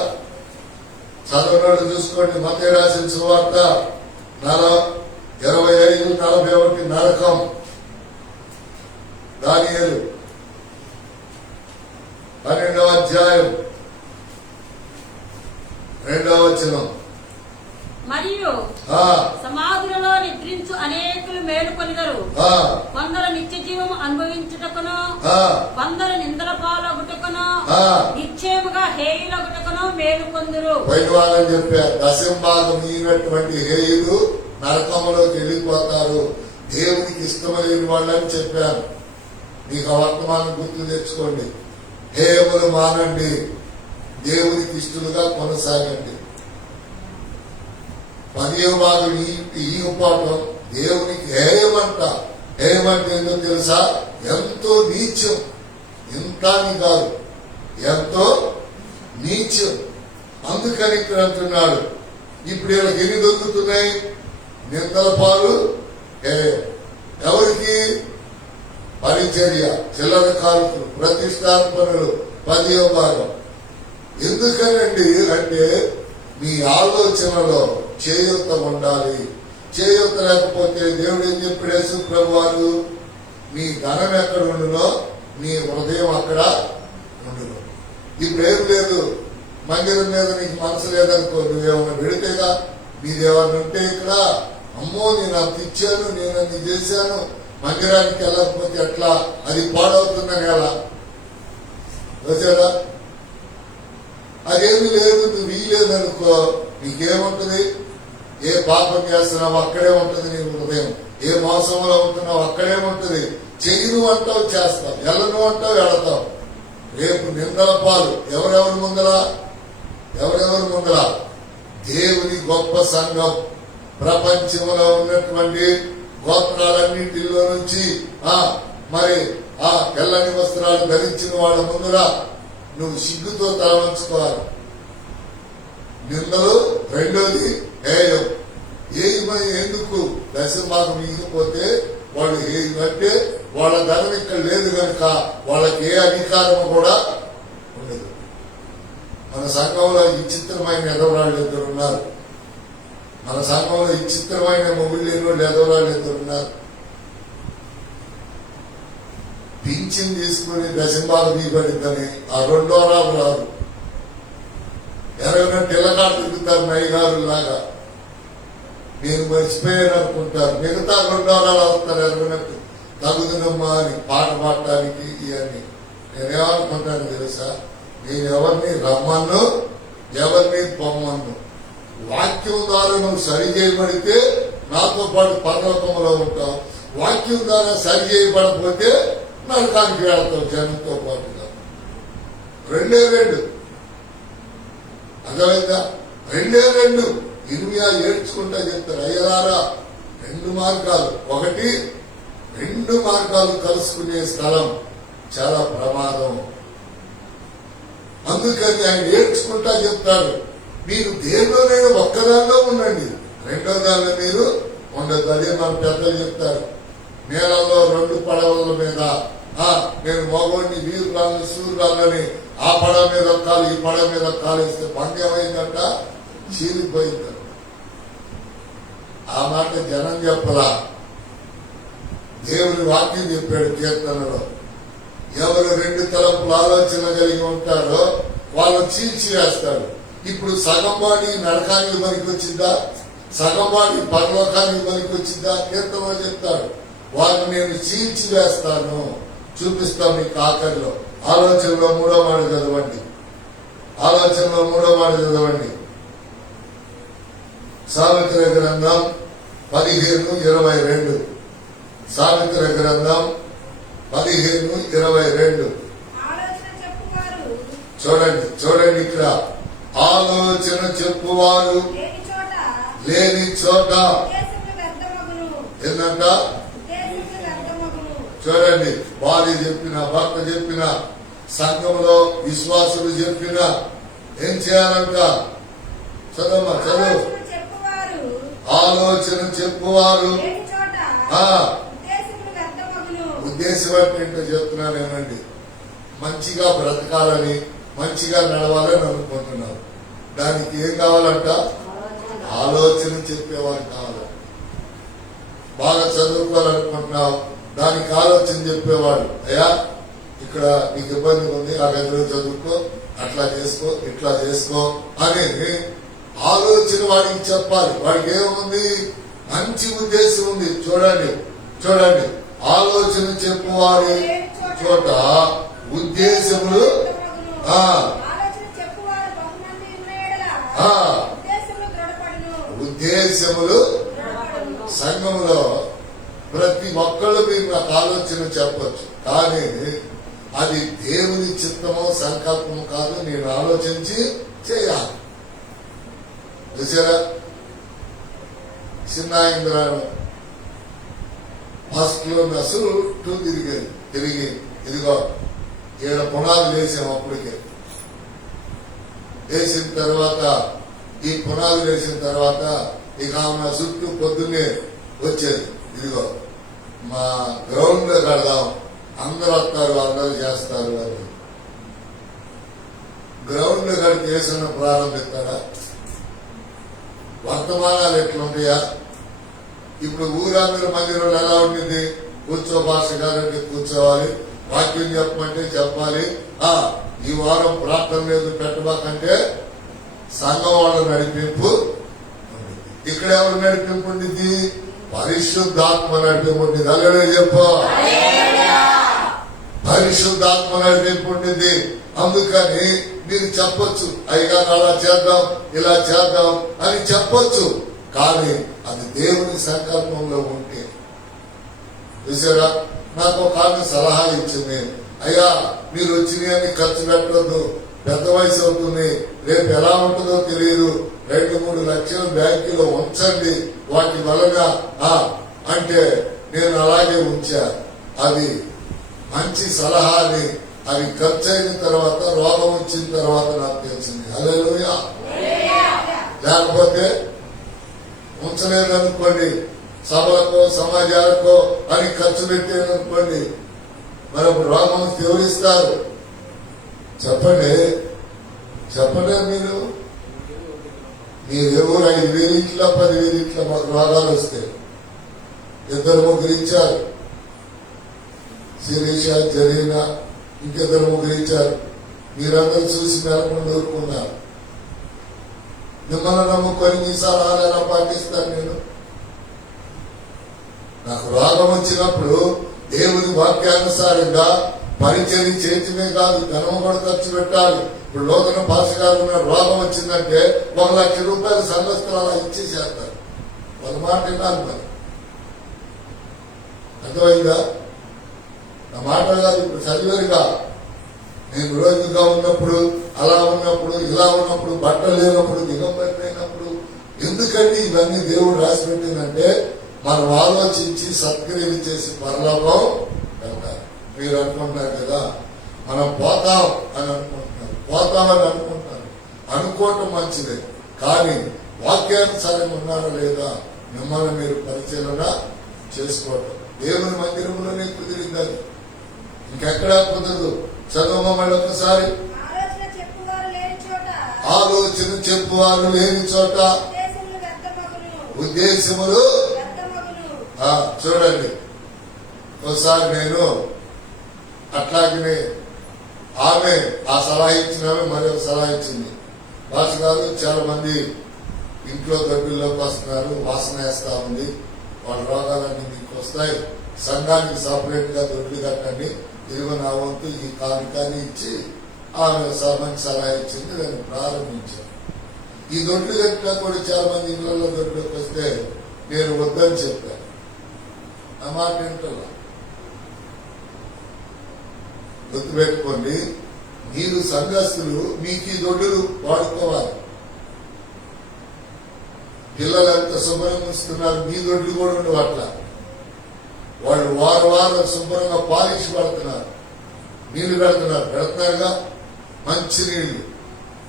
చదవనాడు చూసుకోండి. మత్తయి రాసిన సువార్త 25:41 నరకం. దానియేలు 12వ అధ్యాయం 2వ వచనం. మరియు సమాధులలో నిద్రించు అనేకులు మేలుకొనిదరు. కొందరు నిత్య జీవం అనుభవించుటకును, కొందరు నిందల పాలగుటకును, నిశ్చయముగా హేయులగుటకును మేలుకొందురు. వైద్వాలని చెప్పారు. దశంభాగం ఈనటువంటి హేయులు నరకంలోకి వెళ్ళిపోతారు. దేవునికి ఇష్టమైన వాళ్ళని చెప్పారు. మీకు ఆ వర్తమానం గుర్తు తెచ్చుకోండి. హేయములు మానండి, దేవునికి ఇష్టలుగా కొనసాగండి. 10వ భాగం ఈ ఉపాఠం దేవునికి హేయమంట. హేయమంటే ఏంటో తెలుసా? ఎంతో నీచం. ఇంతాని కాదు, ఎంతో నీచం. అందుకని ఇక్కడ అంటున్నాడు. ఇప్పుడు వీళ్ళకి ఎన్ని దొరుకుతున్నాయి? నిందల పాలు హేయం. ఎవరికి? పరిచర్య, చిల్లర కానుకలు, ప్రతిష్టార్పణలు 10వ భాగం. ఎందుకనండి అంటే మీ ఆలోచనలో చేయూత ఉండాలి. చేయూత లేకపోతే దేవుడు ఏం చెప్పాడు? యేసు ప్రభు వారు, మీ ధనం ఎక్కడ ఉండునో మీ హృదయం అక్కడ ఉండును. ఇప్పుడు ఏం లేదు, మందిరం మీద నీకు మనసు లేదనుకో, నువ్వేమన్నా పెడితేగా. మీదేమన్నా ఉంటే ఇక్కడ, అమ్మో నేను అంత ఇచ్చాను, నేను అన్ని చేశాను, మందిరానికి వెళ్ళకపోతే ఎట్లా, అది పాడవుతుందని ఎలా వచ్చారా? అదేమి లేదు, నువ్వు వీలేదనుకో, నీకేముంటుంది? ఏ పాపం చేస్తున్నావు అక్కడే ఉంటుంది నీ హృదయం. ఏ మోసంలో ఉంటున్నావు అక్కడే ఉంటుంది. చెయ్యను అంటావు చేస్తావు, ఎల్లను అంటావు వెళతావు. రేపు నిందల పాలు ఎవరెవరి ముందర? దేవుని గొప్ప సంఘం ప్రపంచంలో ఉన్నటువంటి గోత్రాలన్నింటిలో నుంచి మరి ఆ తెల్లని వస్త్రాలు ధరించిన వాళ్ళ ముందురా నువ్వు సిగ్గుతో తలవంచుకోవాలి. నిందలు, రెండోది హేయం. ఎందుకు దశమాగం ఇకపోతే వాళ్ళు అంటే వాళ్ళ ధనం ఇక్కడ లేదు కనుక వాళ్ళకి ఏ అధికారం కూడా ఉండదు. మన సంఘంలో విచిత్రమైన ఎదవరాళ్ళు ఇద్దరు ఉన్నారు. మన సంఘంలో విచిత్రమైన మొగుళ్ళు లేని వాళ్ళు ఎదవరాళ్ళు ఇద్దరు ఉన్నారు. పింఛన్ తీసుకుని దశంబాలు దిగబడిద్దని ఆ 2 వారాలు రాదు. ఎరగన టిల్లకాడు తిరుగుతారు నైగారు లాగా. నేను మర్చిపోయాను అనుకుంటారు. మిగతా 2 వారాలు అవుతారు ఎరగనట్టు తగుదనమ్మా అని పాట పాడటానికి. ఇవన్నీ నేనేమనుకుంటాను తెలుసా, నేను ఎవరిని రమ్మను, ఎవరిని పొమ్మను. వాక్యం ద్వారా నువ్వు సరి చేయబడితే నాతో పాటు పరలోకంలో ఉంటావు. వాక్యం ద్వారా సరి చేయబడకపోతే నరకానికి వెళ్తావు జనంతో పాటుగా. 2 అర్థమైందా? 2 ఇర్మియా ఏడ్చుకుంటా చెప్తారు. అయ్యలారా 2 మార్గాలు. ఒకటి 2 మార్గాలు కలుసుకునే స్థలం చాలా ప్రమాదం. అందుకని ఆయన ఏడ్చుకుంటా చెప్తాడు, మీరు దేనిలోనైనా ఒక్కదానిలో ఉండండి, 2వ దానిలో మీరు ఉండదు. అదే మన పెద్దలు చెప్తారు. నేలలో 2 పడవల మీద నేను మగోడిని వీరురాళ్ళని సూర్యురాళ్ళని ఆ పడవ మీద కాలు ఈ పడవ మీద కాలేస్తే పంద్యమైందంట, చీలిపోయిందంట. ఆ మాట జనం చెప్పలా, దేవుని వాక్యం చెప్పాడు కీర్తనలో. ఎవరు 2 తలంపుల ఆలోచన కలిగి ఉంటారో వాళ్ళని చీల్చివేస్తాడు. ఇప్పుడు సగం వాడి నరకానికి పనికి వచ్చిందా, సగం వాడి పరలోకానికి పనికి వచ్చిందా కీర్తనలో చెప్తాడు. వారిని నేను చీల్చివేస్తాను. చూపిస్తాం మీకు ఆఖరిలో. ఆలోచనలో 3వ మాట చదవండి. ఆలోచనలో 3వ మాట చదవండి. సావిత్ర గ్రంథం 15:22. సావిత్ర గ్రంథం 15:22. చూడండి ఇక్కడ. ఆలోచన చెప్పువారు లేని చోట ఏంటంట? చూడండి, భార్య చెప్పిన, భర్త చెప్పిన, సంఘంలో విశ్వాసులు చెప్పిన ఏం చేయాలంట? చదవమ్మా, చదువు. ఆలోచన చెప్పువారు ఉద్దేశం ఏంటో చెప్తున్నాను ఏమండి. మంచిగా బ్రతకాలని, మంచిగా నడవాలని అనుకుంటున్నారు. దానికి ఏం కావాలంట? ఆలోచన చెప్పేవారు కావాలి. బాగా చదువుకోవాలనుకుంటున్నావు, దానికి ఆలోచన చెప్పేవాడు. అయ్యా ఇక్కడ నీకు ఇబ్బంది ఉంది, ఆ గదిలో చదువుకో, అట్లా చేసుకో, ఇట్లా చేసుకో అనేది ఆలోచన వాడికి చెప్పాలి. వాడికి ఏముంది? మంచి ఉద్దేశం ఉంది. చూడండి, ఆలోచన చెప్పువారి చోట ఉద్దేశములు ఉద్దేశములు. సంఘంలో ప్రతి ఒక్కళ్ళు మీరు నాకు ఆలోచన చెప్పచ్చు, కానీ అది దేవుని చిత్తమో సంకల్పము కాదు. నేను ఆలోచించి చేయాలి. చూసారా, చిన్నాయింద్రాను ఫస్ట్ లో అసలు తిరిగి ఇదిగో 7 పునాదులు వేసాం. అప్పటికే వేసిన తర్వాత, ఈ పునాదులు వేసిన తర్వాత ఇక ఆమె చుట్టూ పొద్దున్నే వచ్చేది. ఇదిగో మా గ్రౌండ్ లో కడదాం, అందరూ వస్తారు, అందరూ చేస్తారు అని. గ్రౌండ్ లో కడితే వేసిన ప్రారంభిస్తాడా? వర్తమానాలు ఎట్లుంటాయా? ఇప్పుడు ఊరందరూ మందిరంలో ఎలా ఉంటుంది? కూర్చో భాష గారంటే కూర్చోవాలి, వాక్యం చెప్పమంటే చెప్పాలి. ఈ వారం ప్రార్థన లేదు పెట్టబాకంటే సంఘం వాళ్ళ నడిపింపు. ఇక్కడ ఎవరు నడిపింపు ఉండింది? పరిశుద్ధాత్మ నడిపింపు ఉండింది. అలాగే చెప్పు, పరిశుద్ధాత్మ నడిపింపు ఉండింది. అందుకని మీరు చెప్పొచ్చు, అయ్యా అలా చేద్దాం, ఇలా చేద్దాం అని చెప్పొచ్చు, కానీ అది దేవుని సంకల్పంలో ఉంటే. చూసారా, నాకు ఒక ఆమె సలహా ఇచ్చింది. అయ్యా మీరు వచ్చినాయని ఖర్చు పెట్టవద్దు, పెద్ద వయసు అవుతుంది, రేపు ఎలా ఉంటుందో తెలియదు, 2-3 లక్షలు బ్యాంకులో ఉంచండి, వాటి వలన అంటే నేను అలాగే ఉంచా. అది మంచి సలహాని. అది ఖర్చు అయిన తర్వాత, రోగం వచ్చిన తర్వాత నాకు తెలిసింది. హల్లెలూయా. లేకపోతే ఉంచలేదనుకోండి, సభలకో సమాజాలకో అని ఖర్చు పెట్టేదనుకోండి, మరి అప్పుడు రోగం వివరిస్తారు. చెప్పండి మీరు ఎవరు 5,000 ఇంట్లో 10,000 ఇంట్లో మాకు రోగాలు వస్తాయి. 2-3 ఇచ్చారు, శిరీష, జరీనా, ఇంకిద్దరు ఇచ్చారు. మీరందరూ చూసి మేలకుండా ఊరుకున్నారు. మిమ్మల్ని నమ్ముకొని మీ సలహాలు ఎలా పాటిస్తాను నేను? నాకు రోగం వచ్చినప్పుడు దేవుని వాక్యానుసారంగా పరిచయం చేయటమే కాదు, ధనం కూడా ఖర్చు పెట్టాలి. ఇప్పుడు లోతన భాష గారు రోగం వచ్చిందంటే 1 లక్ష రూపాయలు సంఘస్థలు అలా ఇచ్చేసేస్తారు. ఒక మాట వినాలి. మరి అర్థమైందా? నా మాట కాదు, ఇప్పుడు చదివేరుగా. నేను రోజుగా ఉన్నప్పుడు, అలా ఉన్నప్పుడు, ఇలా ఉన్నప్పుడు, బట్టలు లేనప్పుడు, దిగంబడినప్పుడు, ఎందుకంటే ఇవన్నీ దేవుడు రాసి పెట్టిందంటే మనం ఆలోచించి సత్క్రియలు చేసి పరలోకం వెళ్తారు. మీరు అనుకుంటున్నారు కదా, మనం పోతాం అని అనుకుంటున్నారు, పోతామని అనుకుంటున్నారు. అనుకోవటం మంచిదే, కానీ వాక్యానుసారంగా ఉన్నారా లేదా మిమ్మల్ని మీరు పరిశీలన చేసుకోవటం. దేవుని మందిరంలోనే కుదిరింది, అది ఇంకెక్కడా కుదరదు. చదవమని ఒకసారి. ఆలోచన చెప్పువారు లేని చోట ఉద్దేశములు. చూడండి, ఒకసారి నేను అట్లాగనే ఆమె ఆ సలహా ఇచ్చిన మరి ఒక సలహా ఇచ్చింది. భాష గారు చాలా మంది ఇంట్లో గడ్డుల్లోకి వస్తున్నారు, వాసన వేస్తా ఉంది, వాళ్ళ రోగాలన్నీ మీకు వస్తాయి, సంఘానికి సపరేట్ గా దొడ్లు కట్టండి, ఇదిగో నా వంతు ఈ కానుకని ఇచ్చి ఆమె మంచి సలహా ఇచ్చింది. దాన్ని ప్రారంభించాను. ఈ దొడ్లు కట్టినా కూడా చాలా మంది ఇళ్లలో దొడ్లోకి వస్తే నేను వద్దని చెప్పాను. ఆ మాట వింటున్నా. గుర్తుపెట్టుకోండి, మీరు సంఘస్థులు మీకు ఈ దొడ్డులు వాడుకోవాలి. పిల్లలు ఎంత శుభ్రంగా ఉంచుతున్నారు, మీ దొడ్లు కూడా ఉండవు అట్లా. వాళ్ళు వారం శుభ్రంగా పాలిష్ పడుతున్నారు, నీళ్లు పెడుతున్నారుగా, మంచి నీళ్లు.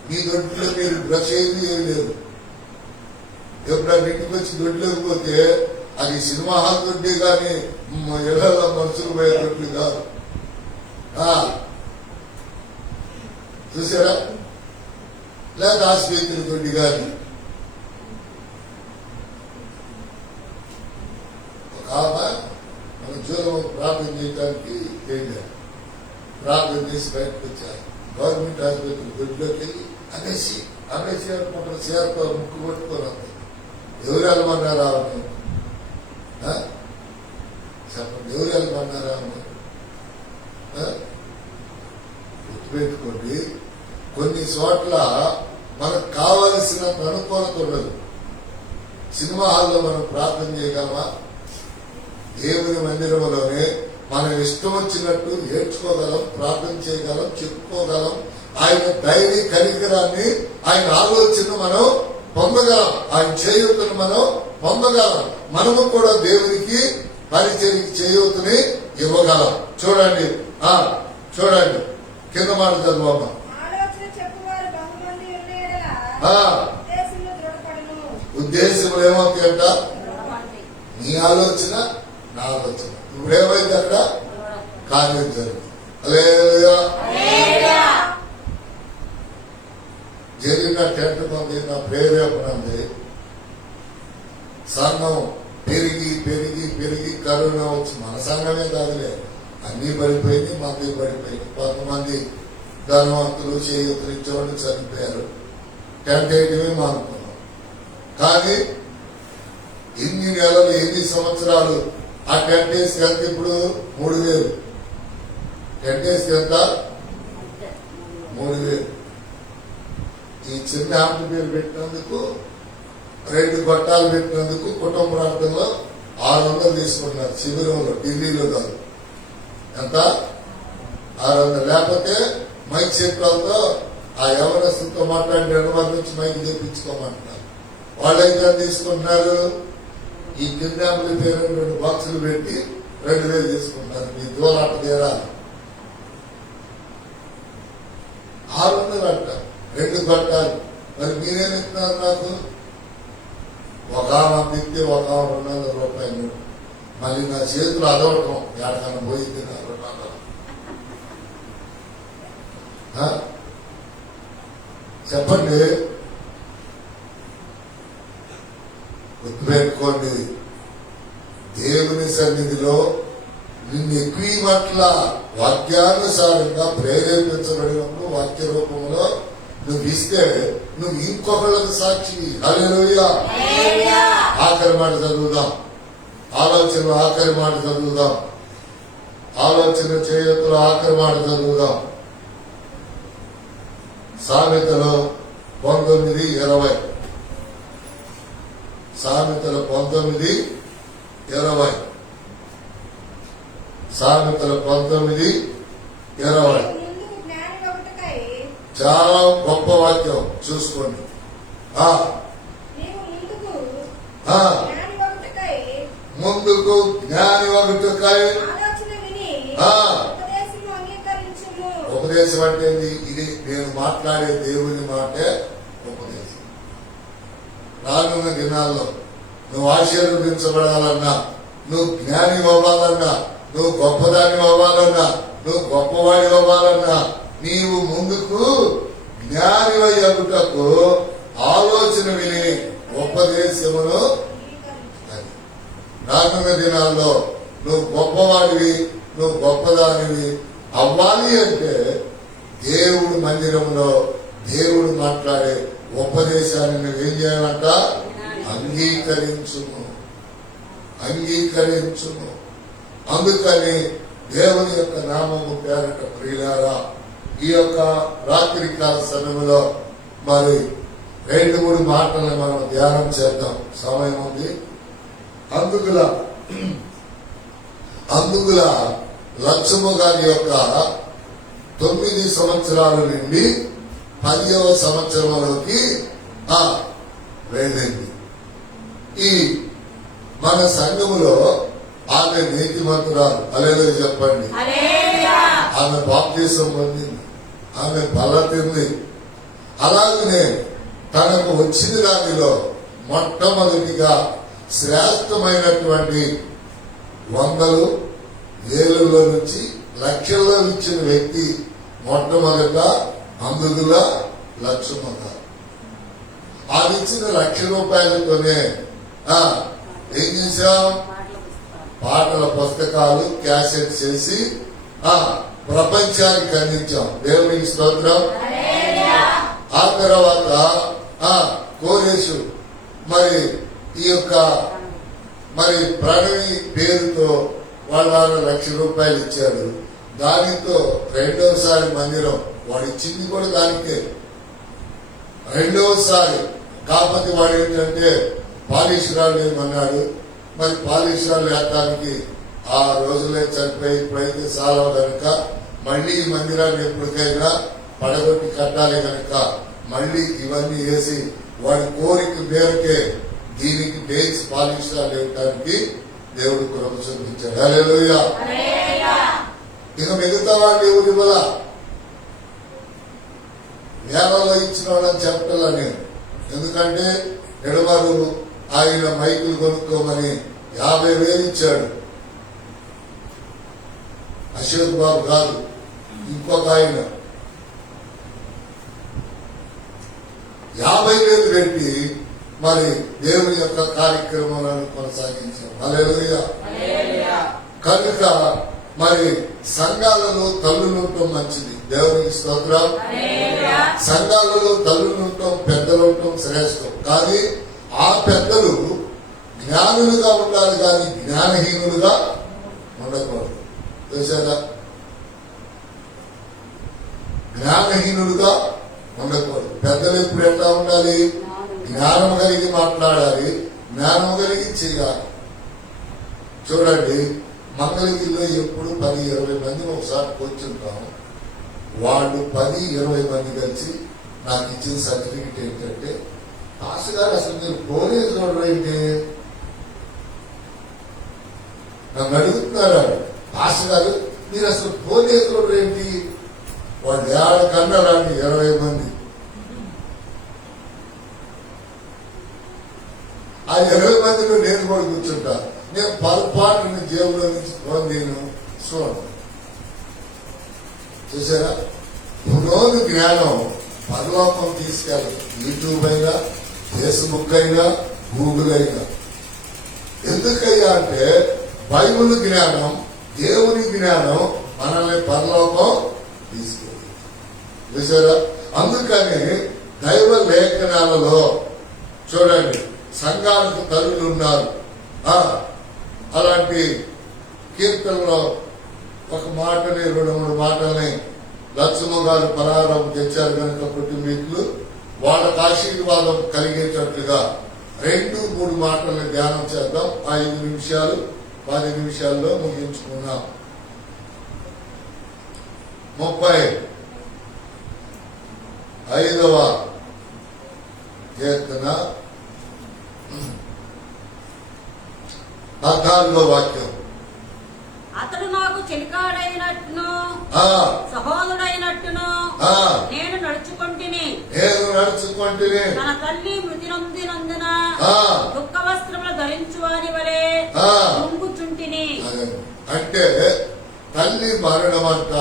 మీ దొడ్లో మీరు బ్రష్ ఏది లేదు. ఎప్పుడైనా ఇంటికి వచ్చి దొడ్లోకి పోతే అది సినిమా హాల్ దొడ్డి కానీ ఇళ్లలో మనుషులు పోయే దొడ్లు కాదు. చూసారా? లేదా ఆసుపత్రి దొడ్డి కానీ. ఒక ఆమె మన ఉద్యోగం ప్రార్థన చేయడానికి వెళ్ళారు. ప్రార్థన చేసి బయటకు వచ్చారు. గవర్నమెంట్ ఆసుపత్రి దొడ్లోకి వెళ్ళి అనేసి అనుకుంటారు, చేరుకో ముక్కు కొట్టుకొని ఎవరు వెళ్ళమన్నారా? చెప్పండి, ఎవరు వెళ్ళమన్నారా? గుర్తుపెట్టుకోండి, కొన్ని చోట్ల మనకు కావలసినంత అనుకూలత ఉండదు. సినిమా హాల్లో మనం ప్రార్థన చేయగలమా? దేవుని మందిరంలోనే మనం ఇష్టం వచ్చినట్టు ఏడ్చుకోగలం, ప్రార్థన చేయగలం, చెప్పుకోగలం. ఆయన ధైర్య కనికరాన్ని, ఆయన ఆలోచన మనం పొందగలం, ఆయన చేయూతను మనం పొందగలం. మనము కూడా దేవునికి పరిచయకి చేయూతని ఇవ్వగలం. చూడండి కింద మాట చదువమ్మా. ఉద్దేశములు ఏమవుతాయంట? నీ ఆలోచన, నా ఆలోచన. ఇప్పుడు ఏమైంది అక్కడ? కార్యం జరుగుతుంది. జరిగిన టెంట్ మంది నా ప్రేరేపణ ఉంది. సంఘం పెరిగి పెరిగి పెరిగి కరోనా వచ్చి మన సంఘమే కాదులే, అన్ని పడిపోయింది, మంది పడిపోయింది. కొంతమంది ధనవంతులు చేయూతలు ఇచ్చేవాళ్ళు చనిపోయారు. టెంట్ వేయటమే మానుకున్నాం. కానీ ఎన్ని నెలలు, ఎన్ని సంవత్సరాలు ఆ టెంట్ వేసి ఎంత? ఇప్పుడు 3,000. టెంట్ వేసి ఎంత? 3,000. ఈ చిన్న ఆంపిల్ పెట్టినందుకు, 2 గొట్టాలు పెట్టినందుకు కుటుంబ ప్రాంతంలో 600 తీసుకుంటున్నారు. శిబిరంలో, ఢిల్లీలో కాదు. ఎంత? 600. లేకపోతే మైక్ సెట్లతో ఆ యవనస్తులతో మాట్లాడి 2 నుంచి మైకి తెప్పించుకోమంటున్నారు. వాళ్ళైతే తీసుకుంటున్నారు, ఈ కిడ్నాపుల పేరు 2 బాక్సులు పెట్టి 2000 తీసుకుంటారు. మీ దూరాట తీరా 600 అంట 2 గొట్టాలు. మరి మీరేం ఇస్తున్నారు నాకు? ఒక ఆమె తిట్టి ఒక ఆమె 200 రూపాయలు. మళ్ళీ నా చేతులు అదవటం ఎక్కడికన్నా పోయింది నా 200. చెప్పండి, గుర్తుపెట్టుకోండి. దేవుని సన్నిధిలో నిన్ను ఎక్కువ పట్ల వాక్యానుసారంగా ప్రేరేపించబడినప్పుడు వాక్య రూపంలో నువ్వు ఇస్తే నువ్వు ఇంకొకళ్ళకి సాక్షి. హల్లెలూయా. ఆఖరి మాట చదువుదాం, ఆలోచనలో ఆఖరి మాట చదువుదాం, ఆలోచన చేయతులో ఆఖరి మాట చదువుదాం. సామెతలో 19:20. సామెతలు 19:20. సామెతలు 19:20. చాలా గొప్ప వాక్యం, చూసుకోండి. ముందుకు జ్ఞాని ఒకటికై. ఉపదేశం అంటే ఇది నేను మాట్లాడే దేవుని మాటే ఉపదేశం. రానున్న దినాల్లో నువ్వు ఆశీర్వదించబడాలన్నా, నువ్వు జ్ఞాని అవ్వాలన్నా, నువ్వు గొప్పదాని అవ్వాలన్నా, నువ్వు గొప్పవాడి అవ్వాలన్నా, నీవు ముందుకు జ్ఞాని అయ్యుటకు ఆలోచన విని ఉపదేశమును. రానున్న దినాల్లో నువ్వు గొప్పవాడివి, నువ్వు గొప్పదానివి అవ్వాలి అంటే దేవుడు మందిరంలో దేవుడు మాట్లాడే ఉపదేశాన్ని నువ్వేం చేయాలంట? అంగీకరించును, అంగీకరించును. అందుకని దేవుని యొక్క నామము పేరట ప్రియులారా, ఈ యొక్క రాత్రి కాల సమయంలో మరి 2-3 మాటలను మనం ధ్యానం చేద్దాం. సమయం ఉంది. అందుకుల లక్ష్మ గారి యొక్క 9 సంవత్సరాల నుండి 10వ సంవత్సరంలోకి వెళ్ళింది. ఈ మన సంఘములో ఆమె నీతిమంతురాలు. హల్లెలూయా చెప్పండి. ఆమె బాప్తిసం పొందింది, ఆమె బలతింది. అలాగనే తనకు వచ్చిన దానిలో మొట్టమొదటిగా శ్రేష్టమైనటువంటి 100, 1000 నుంచి లక్షల్లో ఇచ్చిన వ్యక్తి మొట్టమొదట అందుకుల లక్ష్మ గారు. ఆమె ఇచ్చిన ₹1,00,000తోనే ఏం చేశాం? పాటల పుస్తకాలు క్యాసెట్ చేసి ప్రపంచానికి అందించాం. దేవునికి స్తోత్రం. ఆ తర్వాత కోరేశు మరి ఈ యొక్క మరి ప్రణవి పేరుతో వాళ్ళ ₹1,00,000 ఇచ్చాడు. దానితో 2వసారి మందిరం వాడు ఇచ్చింది కూడా దానికే. 2వసారి కాకపోతే వాడు ఏంటంటే పాలిష్రాలు ఏమన్నాడు. మరి పాలిష్రాలు వేయడానికి ఆ రోజులే చనిపోయి ఇప్పుడైతే చాలా కనుక మళ్ళీ ఈ మందిరాన్ని ఎప్పటికైనా పడగొట్టి కట్టాలి కనుక మళ్ళీ ఇవన్నీ వేసి వాడి కోరిక మేరకే దీనికి బేస్ పాలిష్రాలు వేయడానికి దేవుడు కృప చూపించాడు. హల్లెలూయా. ఇక మిగతా వాళ్ళు ఎవరు ఇవ్వాల? వేలలో ఇచ్చిన వాళ్ళని చెప్పాల నేను. ఎందుకంటే ఎడవారు ఆయన మైకులు కొనుక్కోమని 50,000 ఇచ్చాడు. అశోక్ బాబు కాదు, ఇంకొక ఆయన 50,000 పెట్టి మరి దేవుని యొక్క కార్యక్రమాలను కొనసాగించాం. హల్లెలూయా. కనుక మరి సంఘాలలో తల్లులుండటం మంచిది. దేవునికి స్తోత్రం. సంఘాలలో తల్లులుండటం, పెద్దలుండటం శ్రేష్టం. కానీ ఆ పెద్దలు జ్ఞానులుగా ఉండాలి కానీ జ్ఞానహీనులుగా ఉండకూడదు. చూసారా? జ్ఞానహీనులుగా ఉండకూడదు. పెద్దలు ఎప్పుడు ఎట్లా ఉండాలి? జ్ఞానం కలిగి మాట్లాడాలి, జ్ఞానం కలిగి చేయాలి. చూడండి, మంగళగిరిలో ఎప్పుడు 10-20 మంది ఒకసారి కూర్చుంటాం. వాళ్ళు 10-20 మంది కలిసి నాకు ఇచ్చిన సర్టిఫికెట్ ఏంటంటే, పాస్టర్ గారు అసలు మీరు పోలీసు రోడ్డు ఏంటి నన్ను అడుగుతున్నారు. పాస్టర్ గారు మీరు అసలు పోలీసు రోడ్డు ఏంటి? వాళ్ళు ఏడకన్నా రాని 20 మంది. ఆ 20 మందిలో నేను కూడా కూర్చుంటా. నేను పొరపాటుని జేబులో నుంచి ఫోన్ నేను చూడండి. చూసారా, పురోగతి జ్ఞానం పరలోకం తీసుకెళ్ళదు. యూట్యూబ్ అయినా, ఫేస్బుక్ అయినా, గూగుల్ అయినా. ఎందుకయ్యా అంటే బైబిల్ జ్ఞానం, దేవుని జ్ఞానం మనల్ని పరలోకం తీసుకెళ్ళదు. చూసారా, అందుకని దైవ లేఖనాలలో చూడండి, సంఘాలకు తల్లులు ఉన్నారు. అలాంటి కీర్తనలో ఒక మాటని 2-3 మాటల్ని లక్ష్మ గారు పరారం తెచ్చారు కనుక కుటుంబీకులు వాళ్ళకు ఆశీర్వాదం కలిగేటట్లుగా 2-3 మాటల్ని ధ్యానం చేద్దాం. 5 నిమిషాలు 10 నిమిషాల్లో ముగించుకున్నాం. 35వ కీర్తన 14వ వాక్యం. అతడు నాకు చెలికాడైనట్టును సహోదరుడైనట్టును నేను నడుచుకుంటుని తన తల్లి మృతి నొందినందున దుఃఖ వస్త్రములు ధరించువాని వలె పొంగుచుంటిని. అంటే తల్లి మరణం అంట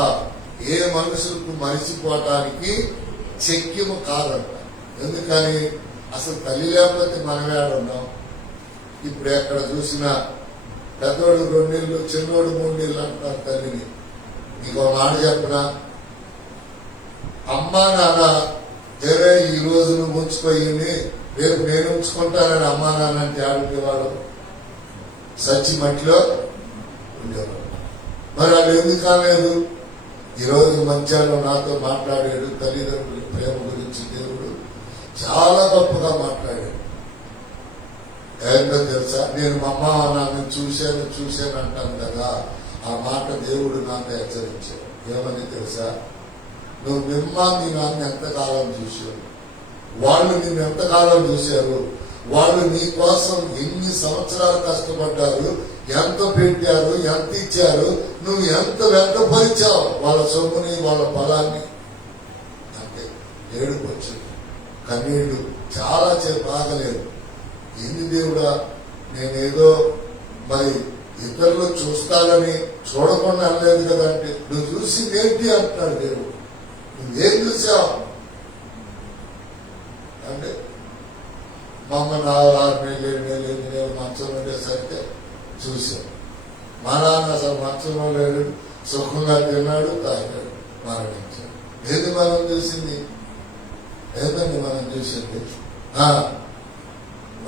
ఏ మనుషులకు మరిచిపోవటానికి శక్యము కాదంట. ఎందుకని అసలు తల్లి లేకపోతే మనమే ఆడున్నాం. ఇప్పుడు ఎక్కడ చూసినా పెద్దోడు 2 నీళ్ళు, చిన్నోడు 3 నీళ్ళు అంటున్నారు తల్లిని. నీకు ఒక మాట చెప్పనా, అమ్మా నాన్న ఏరే ఈ రోజు నువ్వు ఉంచుకోయింది, రేపు నేను ఉంచుకుంటానని అమ్మా నాన్న అంటే ఆడుకునేవాడు సచ్చి మట్టిలో ఉండేవాడు. మరి వాళ్ళు ఎందుకు కాలేదు? ఈరోజు మంచాల్లో నాతో మాట్లాడాడు. తల్లిదండ్రుల ప్రేమ గురించి దేవుడు చాలా గొప్పగా మాట్లాడాడు. ఏంటో తెలుసా, నేను మా అమ్మ నాన్న చూశాను అంటాను కదా, ఆ మాట దేవుడు నాకు హెచ్చరించాడు. ఏమని తెలుసా, నువ్వు మీ నాన్న ఎంతకాలం చూశావు, వాళ్ళు నిన్ను ఎంతకాలం చూశారు, వాళ్ళు నీ కోసం ఎన్ని సంవత్సరాలు కష్టపడ్డారు, ఎంత పెట్టారు, ఎంత ఇచ్చారు, నువ్వు ఎంత వ్యర్థపరిచావు వాళ్ళ సొమ్ముని, వాళ్ళ పొలాన్ని. అంటే ఏడుపు వచ్చింది, కన్నీళ్లు చాలా సేపు ఆగలేదు. ఏంది దేవుడా, నేనేదో మరి ఇతరులు చూస్తానని చూడకుండా అనలేదు కదా. అంటే నువ్వు చూసింది ఏంటి అంటున్నాడు దేవుడు. నువ్వేం చూసావు అంటే, మా అమ్మ 6 నెలలు 7 నెలలు మంచం ఉండేసరికి చూశాను. మా నాన్న అసలు మంచంలో లేడు, సుఖంగా తిన్నాడు, తాగాడు, మరణించాడు. ఏది మనం చూసింది? ఏదండి మనం చూసింది?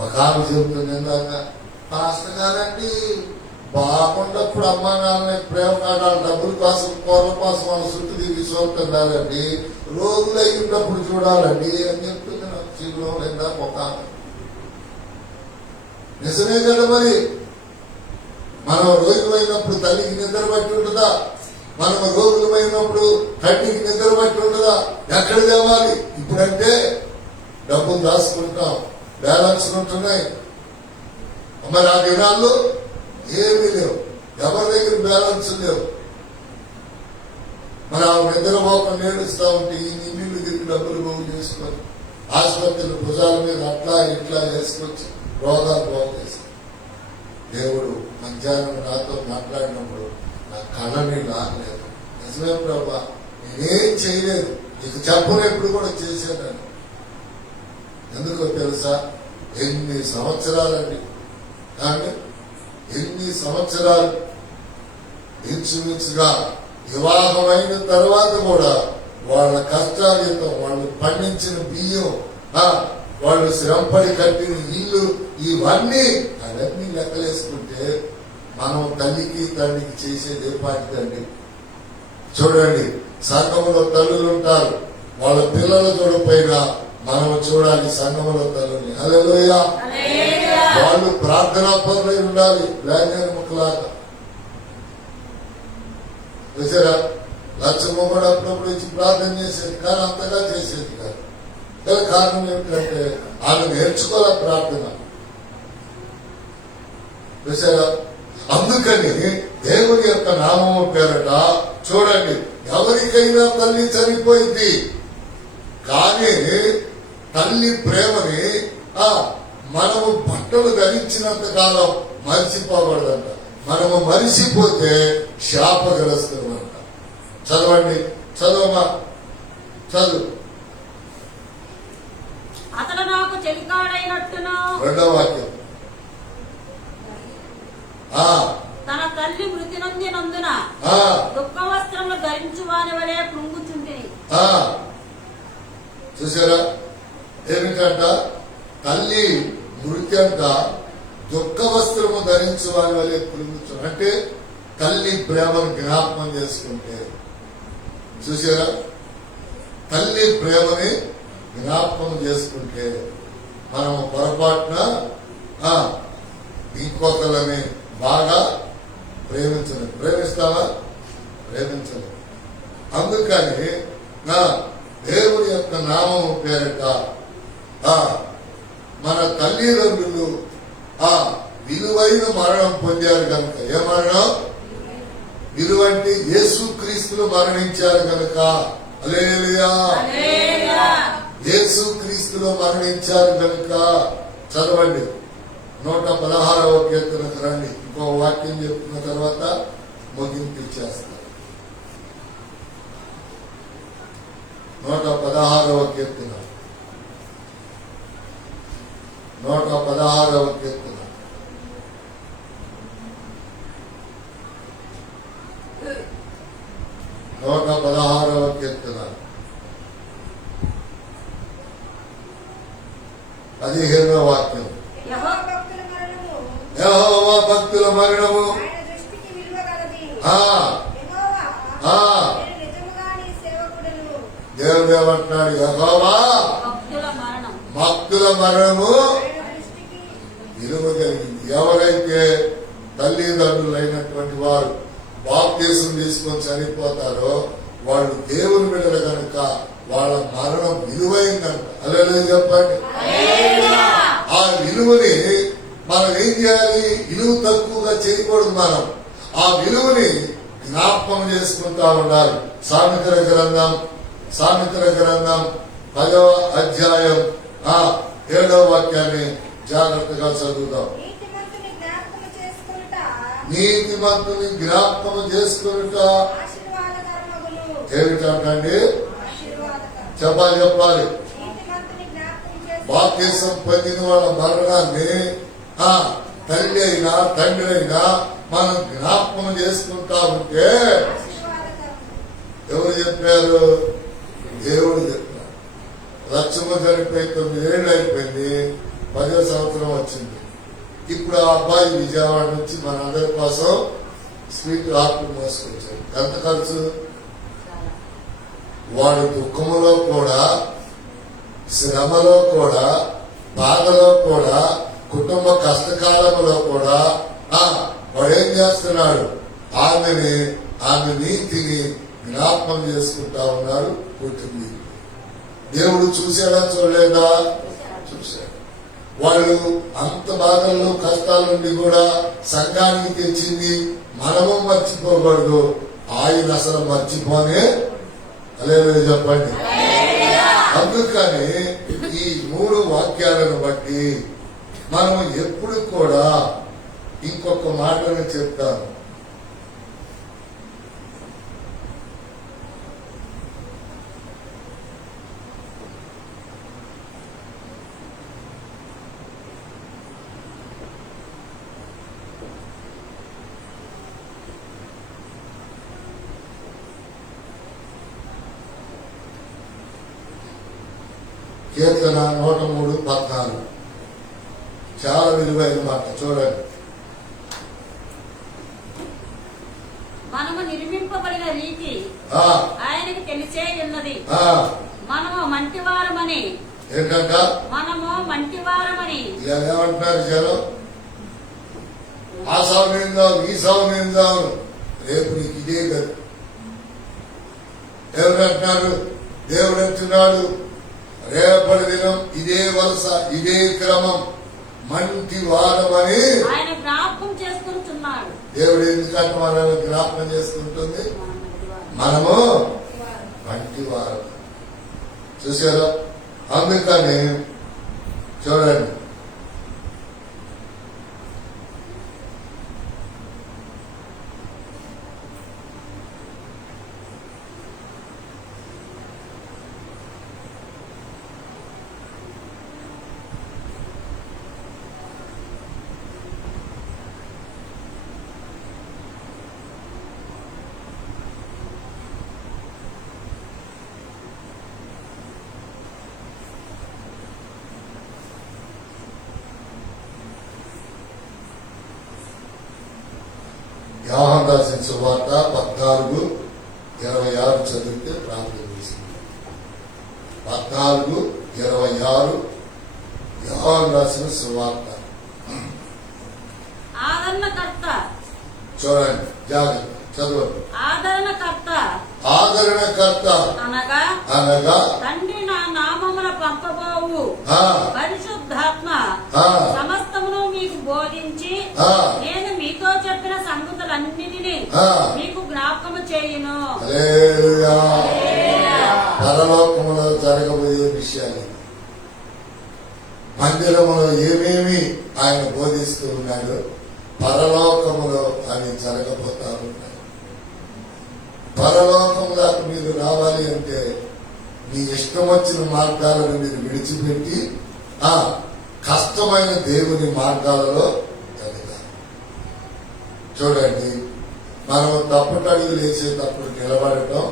ఒక ఆమె చెబుతుంది ఇందాక, పాస్టర్ గారండి బాగుండప్పుడు అమ్మా నాన్న ప్రేమ కాడాలి, డబ్బుల కోసం కూరల కోసం వాళ్ళ చుట్టూ తిరిగి చూస్తున్నారండి, రోజులు అయినప్పుడు చూడాలండి అని చెప్తుంది నాకు. జీవిలో లేదా ఒక ఆమె నిజమే కదా. మరి మనం రోజులైనప్పుడు తల్లికి నిద్ర పట్టి ఉంటుందా? మనం రోజులమైనప్పుడు తండ్రికి నిద్ర పట్టి ఉంటుందా? ఎక్కడ తేవాలి? ఇప్పుడంటే డబ్బులు దాచుకుంటాం, బ్యాలెన్స్ ఉంటున్నాయి. మరి ఆ దినాల్లో ఏమీ లేవు, ఎవరి దగ్గర బ్యాలెన్స్ లేవు. మరి ఆ నిద్రపోకుండా ఏడుస్తా ఉంటే ఈ నీళ్ళు తిరిగి డబ్బులు బాగు చేసుకొని ఆసుపత్రులు భుజాల మీద అట్లా ఇట్లా వేసుకొచ్చి రోగాలు బాగు చేస్తాం. దేవుడు మధ్యాహ్నం నాతో మాట్లాడినప్పుడు నా కళ్ళని లాగలేదు. నిజమే ప్రభా, నేనేం చేయలేదు, నీకు చెప్పనప్పుడు కూడా చేశాను. ఎందుకో తెలుసా, ఎన్ని సంవత్సరాలండి, కానీ ఎన్ని సంవత్సరాలు ఇంచుమించుగా వివాహమైన తర్వాత కూడా వాళ్ళ కష్టాలతో వాళ్ళు పండించిన బియ్యం, వాళ్ళు శ్రమపడి కట్టిన ఇల్లు, అవన్నీ లెక్కలేసుకుంటే మనం తల్లికి తండ్రికి చేసేది ఏ పాటిదండి? చూడండి, సంఘంలో తల్లులు ఉంటారు, వాళ్ళ పిల్లలు చూడకపోయినా మనం చూడాలి సంఘంలో తల్లుని. హల్లెలూయా. వాళ్ళు ప్రార్థనా పనులై ఉండాలి, బ్లాంకెట్ ముక్కలాగా. చూసారా, లక్ష్యము కూడా అప్పుడప్పుడు ఇచ్చి ప్రార్థన చేసేది, కానీ అంతగా చేసేది కాదు. కానీ కారణం ఏమిటంటే ఆమె నేర్చుకోవాలి ప్రార్థన. చూసారా? అందుకని దేవుని యొక్క నామము పేరట చూడండి, ఎవరికైనా తల్లి చనిపోయింది, కానీ తల్లి ప్రేమని మనము బట్టలు ధరించినంత కాలం మరిచిపోకూడదంట. మనము మరిచిపోతే శాపగ్రస్తులు అంట. చదవండి, చదవమా, చదువు. అతడు నాకు చెలికాడైనట్టును, రెండవ వాక్యం. తన తల్లి మృతి నొందినందున దుఃఖ వస్త్రములు ధరించు వాని వలె కృంగుచుంటిని. చూసారా? ఏమిటంట? తల్లి మృతి అంట దుఃఖ వస్త్రము ధరించు వాని వలె కృంగుచు. అంటే తల్లి ప్రేమను జ్ఞాపకం చేసుకుంటే, చూసారా? తల్లి ప్రేమని జ్ఞాపకం చేసుకుంటే మనము పొరపాటున ఇంకొకరిని బాగా ప్రేమించలేదు. ప్రేమిస్తావా? ప్రేమించలేదు. అందుకని నా దేవుని యొక్క నామము పేరిట మన తల్లిదండ్రులు విలువైన మరణం పొందారు కనుక, ఏ మరణం? విలువంటి యేసుక్రీస్తులు మరణించారు కనుక, హల్లెలూయా, యేసుక్రీస్తులు మరణించారు కనుక. చదవండి 116వ కీర్తనకు రండి. ఇంకో వాక్యం చెప్తున్న తర్వాత ముగింపు ఇచ్చేస్తారు. 116వ కీర్తన, 116వ కీర్తన. నూట 16వ కీర్తన 15వ వాక్యం. యెహోవా భక్తుల మరణము దేవుడు ఏమంటున్నాడు? యెహోవా భక్తుల మరణము విలువ కలిగింది. ఎవరైతే తల్లిదండ్రులైనటువంటి వారు బాప్తిసం తీసుకొని చనిపోతారో వాళ్ళు దేవుని బిడ్డలు కనుక వాళ్ళ మరణం విలువైందంట. హల్లెలూయా చెప్పండి. ఆ విలువని మనం ఏం చేయాలి? విలువ తక్కువగా చేయకూడదు. మనం ఆ విలువని జ్ఞాపకం చేసుకుంటా ఉండాలి. సామెతల గ్రంథం 10వ అధ్యాయం 7వ వాక్యాన్ని జాగ్రత్తగా చదువుదాం. నీతిమంతుని జ్ఞాపకం చేసుకునుట ఏమిటండి? చెప్పాలి. బాప్తిసం పొందిన వాళ్ళ మరణాన్ని తల్లి అయినా తండ్రి అయినా మనం జ్ఞాపకం చేసుకుంటా ఉంటే ఎవరు చెప్పారు? దేవుడు చెప్పారు. లక్ష్మ చనిపోయి 9 ఏళ్ళు అయిపోయింది, 10వ సంవత్సరం వచ్చింది. ఇప్పుడు ఆ అబ్బాయి విజయవాడ నుంచి మనందరి కోసం స్వీట్ ఆకులు మోసుకొచ్చాడు. ఎంత ఖర్చు? వాడు దుఃఖములో కూడా, శ్రమలో కూడా, బాధలో కూడా, కుటుంబ కష్టకాలంలో కూడా వాడేం చేస్తున్నాడు? ఆమె నీతిని జ్ఞాపకం చేసుకుంటా ఉన్నారు కుటుంబీ. దేవుడు చూసాడా? చూడలేదా? చూశాడు. వాళ్ళు అంత బాధల్లో కష్టాల నుండి కూడా సంఘానికి తెచ్చింది మనము మర్చిపోకూడదు. ఆయన అసలు మర్చిపోనే. హల్లెలూయా చెప్పండి. అందుకని ఈ 3 వాక్యాలను బట్టి మనము ఎప్పుడు కూడా ఇంకొక మాటను చెప్తాను. కీర్తన 103:14 చాలా విలువైన మాట. చూడండి. మనము నిర్మింపబడిన రీతి ఆయనకి తెలిసే ఉన్నది. మనము మంటివారమని. ఏంటంట? మనము మంటివారమని. ఇలా ఏమంటున్నారు జనం? ఆ సాగు నేను చావు, ఈ సాగు నేను చావు, రేపు నీకు ఇదే గది. ఎవరంటున్నారు? దేవుడు అంటున్నాడు, రేపటి దినం ఇదే వరుస, ఇదే క్రమం, మంటి వారమని ఆయన జ్ఞాపకం చేసుకుంటున్నాడు. దేవుడు ఎందుకంటే మనల్ని జ్ఞాపకం చేసుకుంటుంది? మనము మంటి వారం. చూసారా? అందుకని చూడండి, యోహాను రాసిన సువార్త 14:26 చదివితే ప్రార్థన చేసింది. 14:26 యోహాను రాసిన సువార్త. ఆదరణకర్త, చూడండి, జాగ్రత్త చదవండి. ఆదరణకర్త అనగా తండ్రి నా నామమున పంపబోవు పరిశుద్ధాత్మ సమస్తమును మీకు బోధించి నేను మీతో చెప్పిన సంగతులన్నిటినీ మీకు జ్ఞాపకము చేయును. హల్లెలూయా. పరలోకములో జరగబోయే విషయాలు, మందిరములో ఏమేమి ఆయన బోధిస్తూ ఉన్నాడు, పరలోకములో అవి జరగబోతా ఉన్నాయి. పరలోకములకు మీరు రావాలి అంటే మీ ఇష్టం వచ్చిన మార్గాలను మీరు విడిచిపెట్టి కష్టమైన దేవుని మార్గాలలో జరగాలి. చూడండి, మనం తప్పుటడుగులు వేసేటప్పుడు నిలబడటం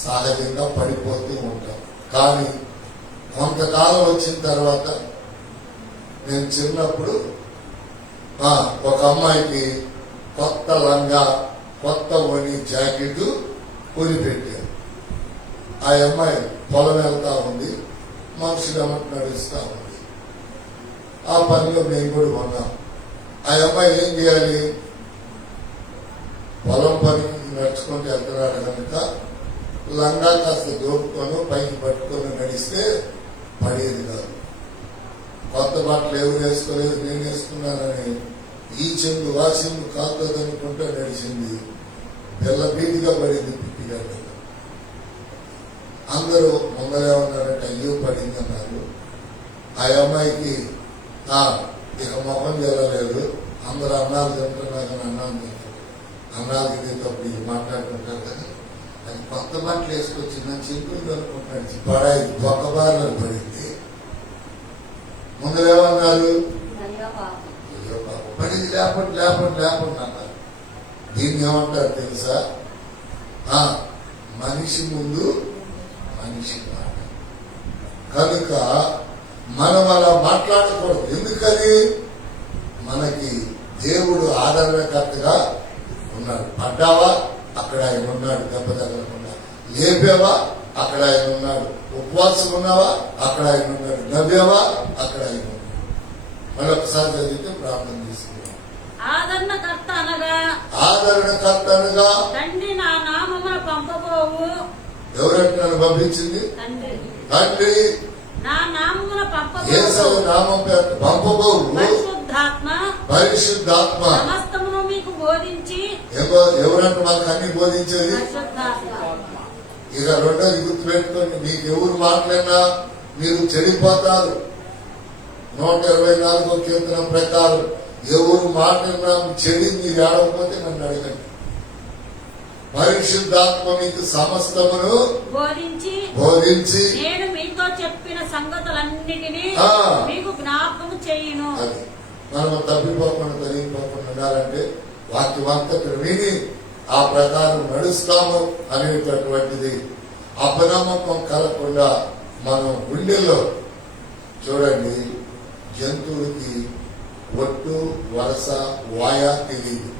సహజంగా పడిపోతూ ఉంటాం. కానీ కొంతకాలం వచ్చిన తర్వాత, నేను చిన్నప్పుడు ఒక అమ్మాయికి కొత్త లంగా, కొత్త ఓని జాకెట్ కొనిపెట్టారు. ఆ అమ్మాయి పొలం వెళ్తా ఉంది, మనుషులు అమ్మటి నడుస్తూ ఉంది. ఆ పనిలో మేము కూడా ఉన్నాం. ఆ అమ్మాయి ఏం చేయాలి? పొలం పనికి నడుచుకుంటూ వెళ్తున్నాడు కనుక లంగా కాస్త దోపుకొని పైకి పట్టుకొని నడిస్తే పడేది కాదు. కొత్త బట్టలు ఎవరు వేసుకోలేదు, నేను వేసుకున్నానని ఈ చెందు ఆ చెందు కాదనుకుంటూ నడిచింది. పిల్ల బీటిగా పడింది పిట్టిగాడు. అందరూ ముందరే ఉన్నారంటే అయ్యో పడింది అన్నారు. ఆ అమ్మాయికి ఇక మొహం చేయలేదు. అందరూ అన్నాలు తింటున్నా కానీ అన్నాలు తింటారు. అన్నాలు తినేటప్పుడు ఇది మాట్లాడుకుంటారు కానీ అది కొత్త బట్టలు వేసుకొచ్చిందని చెంపులు అనుకుంటున్నాడు. పడాయి బొక్కబారిలో పడింది. ముందరేమన్నారు? పడింది, లేపండి అన్నారు. దీన్ని ఏమంటారు తెలుసా? మనిషి ముందు మనిషి మాట. కనుక మనం అలా మాట్లాడకూడదు. ఎందుకని? మనకి దేవుడు ఆదరణకర్తగా ఉన్నాడు. పడ్డావా? అక్కడ ఆయన ఉన్నాడు. దెబ్బ తగలకుండా. లేపావా? అక్కడ ఆయన ఉన్నాడు. ఉపవాసం ఉన్నావా? అక్కడ ఆయన ఉన్నాడు. నవ్వావా? అక్కడ ఆయన ఉన్నాడు. మరొకసారి చదివితే ప్రార్థన చేసుకున్నాం. ఆదరణకర్త అనగా తండ్రి నా నామమున పంపబోవు. ఎవరంటే నన్ను పంపించింది? తండ్రి నా నామమున పంపబోవు. యేసు నామం పేరు పంపబోవు పరిశుద్ధాత్మ సమస్తమును మీకు బోధించి. ఎవరంటే మనకు అన్ని బోధించేది ఇక రెండోది గుర్తుపెట్టుకోండి. మీకు ఎవరు మాట్లాడినా మీరు చెడిపోతారు. 124వ కీర్తన ప్రకారం ఎవరు మాట్లాడినా చెడి మీరు ఆడకపోతే నన్ను అడగండి. పరిశుద్ధాత్మ మీకు సమస్తమును బోధించి నేను మీతో చెప్పిన సంగతులన్నిటినీ మీకు జ్ఞాపకం చేయును. అది మనం తప్పిపోకుండా తొలగిపోకుండా ఉండాలంటే వాక్యమంతటి విని ఆ ప్రకారం నడుస్తాము అనేటటువంటిది అపనమ్మకం కలగకుండా మనం గుండెల్లో. చూడండి, జంతువులకి ఒట్టు వరస వాయా తెలియదు,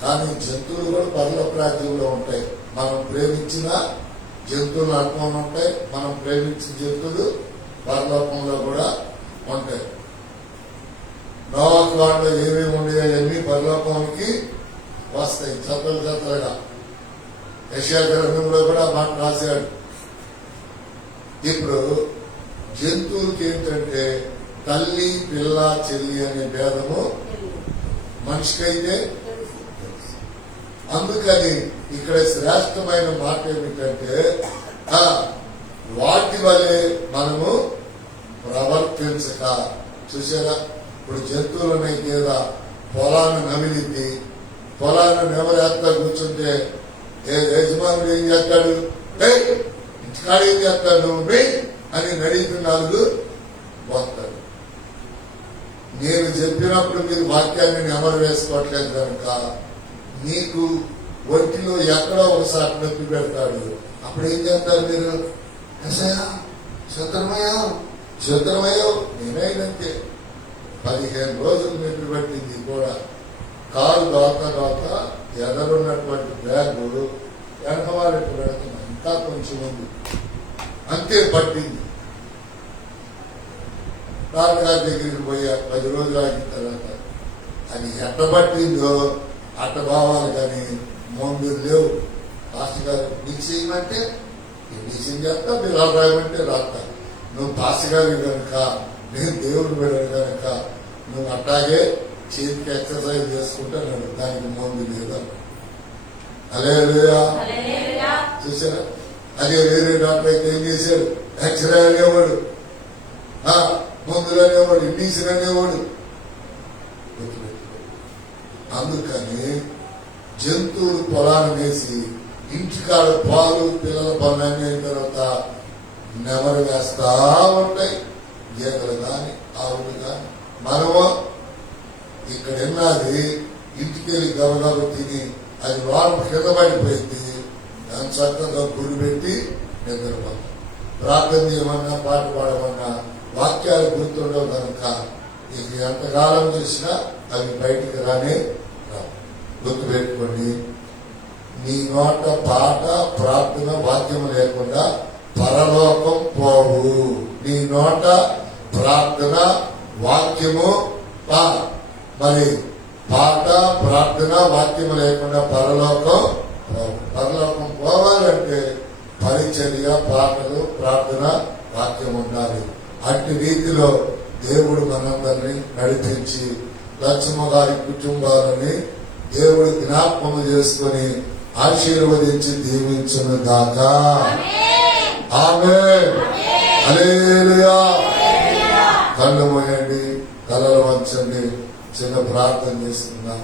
కానీ జంతువులు కూడా పరలోక రాజ్యంలో ఉంటాయి. మనం ప్రేమించిన జంతువులు అనుకోని ఉంటాయి, మనం ప్రేమించిన జంతువులు పరలోకంలో కూడా ఉంటాయి. నోవాహు వాటిలో ఏమేమి ఉండేవన్నీ పరలోకానికి వస్తాయి జతలుగా. యెషయా గ్రంథంలో కూడా ఆ మాట రాశాడు. ఇప్పుడు జంతువులకి ఏంటంటే తల్లి పిల్ల చెల్లి అనే భేదము మనిషికైతే అందుకని ఇక్కడ శ్రేష్టమైన మాట ఏమిటంటే వాటి వలె మనము ప్రవర్తించక. చూసారా, ఇప్పుడు జంతువులని లేదా పొలాన్ని నమిలింది, పొలాన్ని నెమరేస్తా కూర్చుంటే యజమానుడు ఏం చేస్తాడు, ఇంటికాడ ఏం చేస్తాడు అని నడిపి నాలుగు పోతాడు. నేను చెప్పినప్పుడు మీరు వాక్యాన్ని నెమరు వేసుకోవట్లేదు కనుక నీకు ఒంటిలో ఎక్కడో ఒకసారి నొప్పి పెడతాడు. అప్పుడు ఏం చేస్తారు మీరు, శుద్ధమయ్యో నేనైనంతే 15 రోజులు నొప్పి పట్టింది కూడా. కాలు దోత ఎదరున్నటువంటి బ్యాగు వెనకవారి పెడుతున్నా ఇంకా కొంచెం ఉంది, అంతే పట్టింది. డాక్టర్ గారి దగ్గరికి పోయా 10 రోజులు ఆగిన తర్వాత అది ఎట్ట పట్టిందో అట్ట కావాలి కానీ మందులు లేవు. పాస్టర్ గారు నీకు చేయమంటే ఇండిషన్ చేస్తా, మీరు రాయమంటే రాస్తా. నువ్వు పాస్టర్ గారి కనుక నేను దేవుడు పెట్టాను కనుక నువ్వు అట్లాగే చేతికి ఎక్సర్సైజ్ చేసుకుంటాను, దానికి మందు లేదా. హల్లెలూయా. చూసారా, అదే వేరే డాక్టర్ అయితే ఏం చేశాడు, ఎక్స్రే అనేవాడు, మందులు అనేవాడు, ఇండిషన్ అనేవాడు. అందుకని జంతువులు పొలాన్ని వేసి ఇంటికాడ పాలు పిల్లల పనులన్నీ అయిన తర్వాత నెమరు వేస్తా ఉంటాయి, గేదెలు కాని ఆవులు కాని. మనము ఇక్కడ ఎన్నది ఇంటికెళ్ళి గబగబ తిని అది వారం కింద పడిపోయింది, దాని చక్కగా గుడి పెట్టి నిద్రపోతాం. ప్రార్థన చేయమన్నా పాట పాడమన్నా వాక్యాలు గుర్తుండవు కనుక ఇక ఎంతకాలం చేసినా అవి బయటికి రానే రావు. గుర్తుపెట్టుకోండి, నీ నోట పాట ప్రార్థన వాక్యం లేకుండా పరలోకం పోవు. నీ నోట ప్రార్థన వాక్యము మరి పాట ప్రార్థన వాక్యము లేకుండా పరలోకం పోవు. పరలోకం పోవాలంటే పరిచర్య, పాటలు, ప్రార్థన, వాక్యం ఉండాలి. అట్టి రీతిలో దేవుడు మనందరినీ నడిపించి లక్ష్మ గారి కుటుంబాలని దేవుడు జ్ఞాపకం చేసుకుని ఆశీర్వదించి దీవించును గాక. ఆమేన్. హల్లెలూయా. కళ్ళు మూయండి, తలలు వంచండి, చిన్న ప్రార్థన చేస్తున్నాం.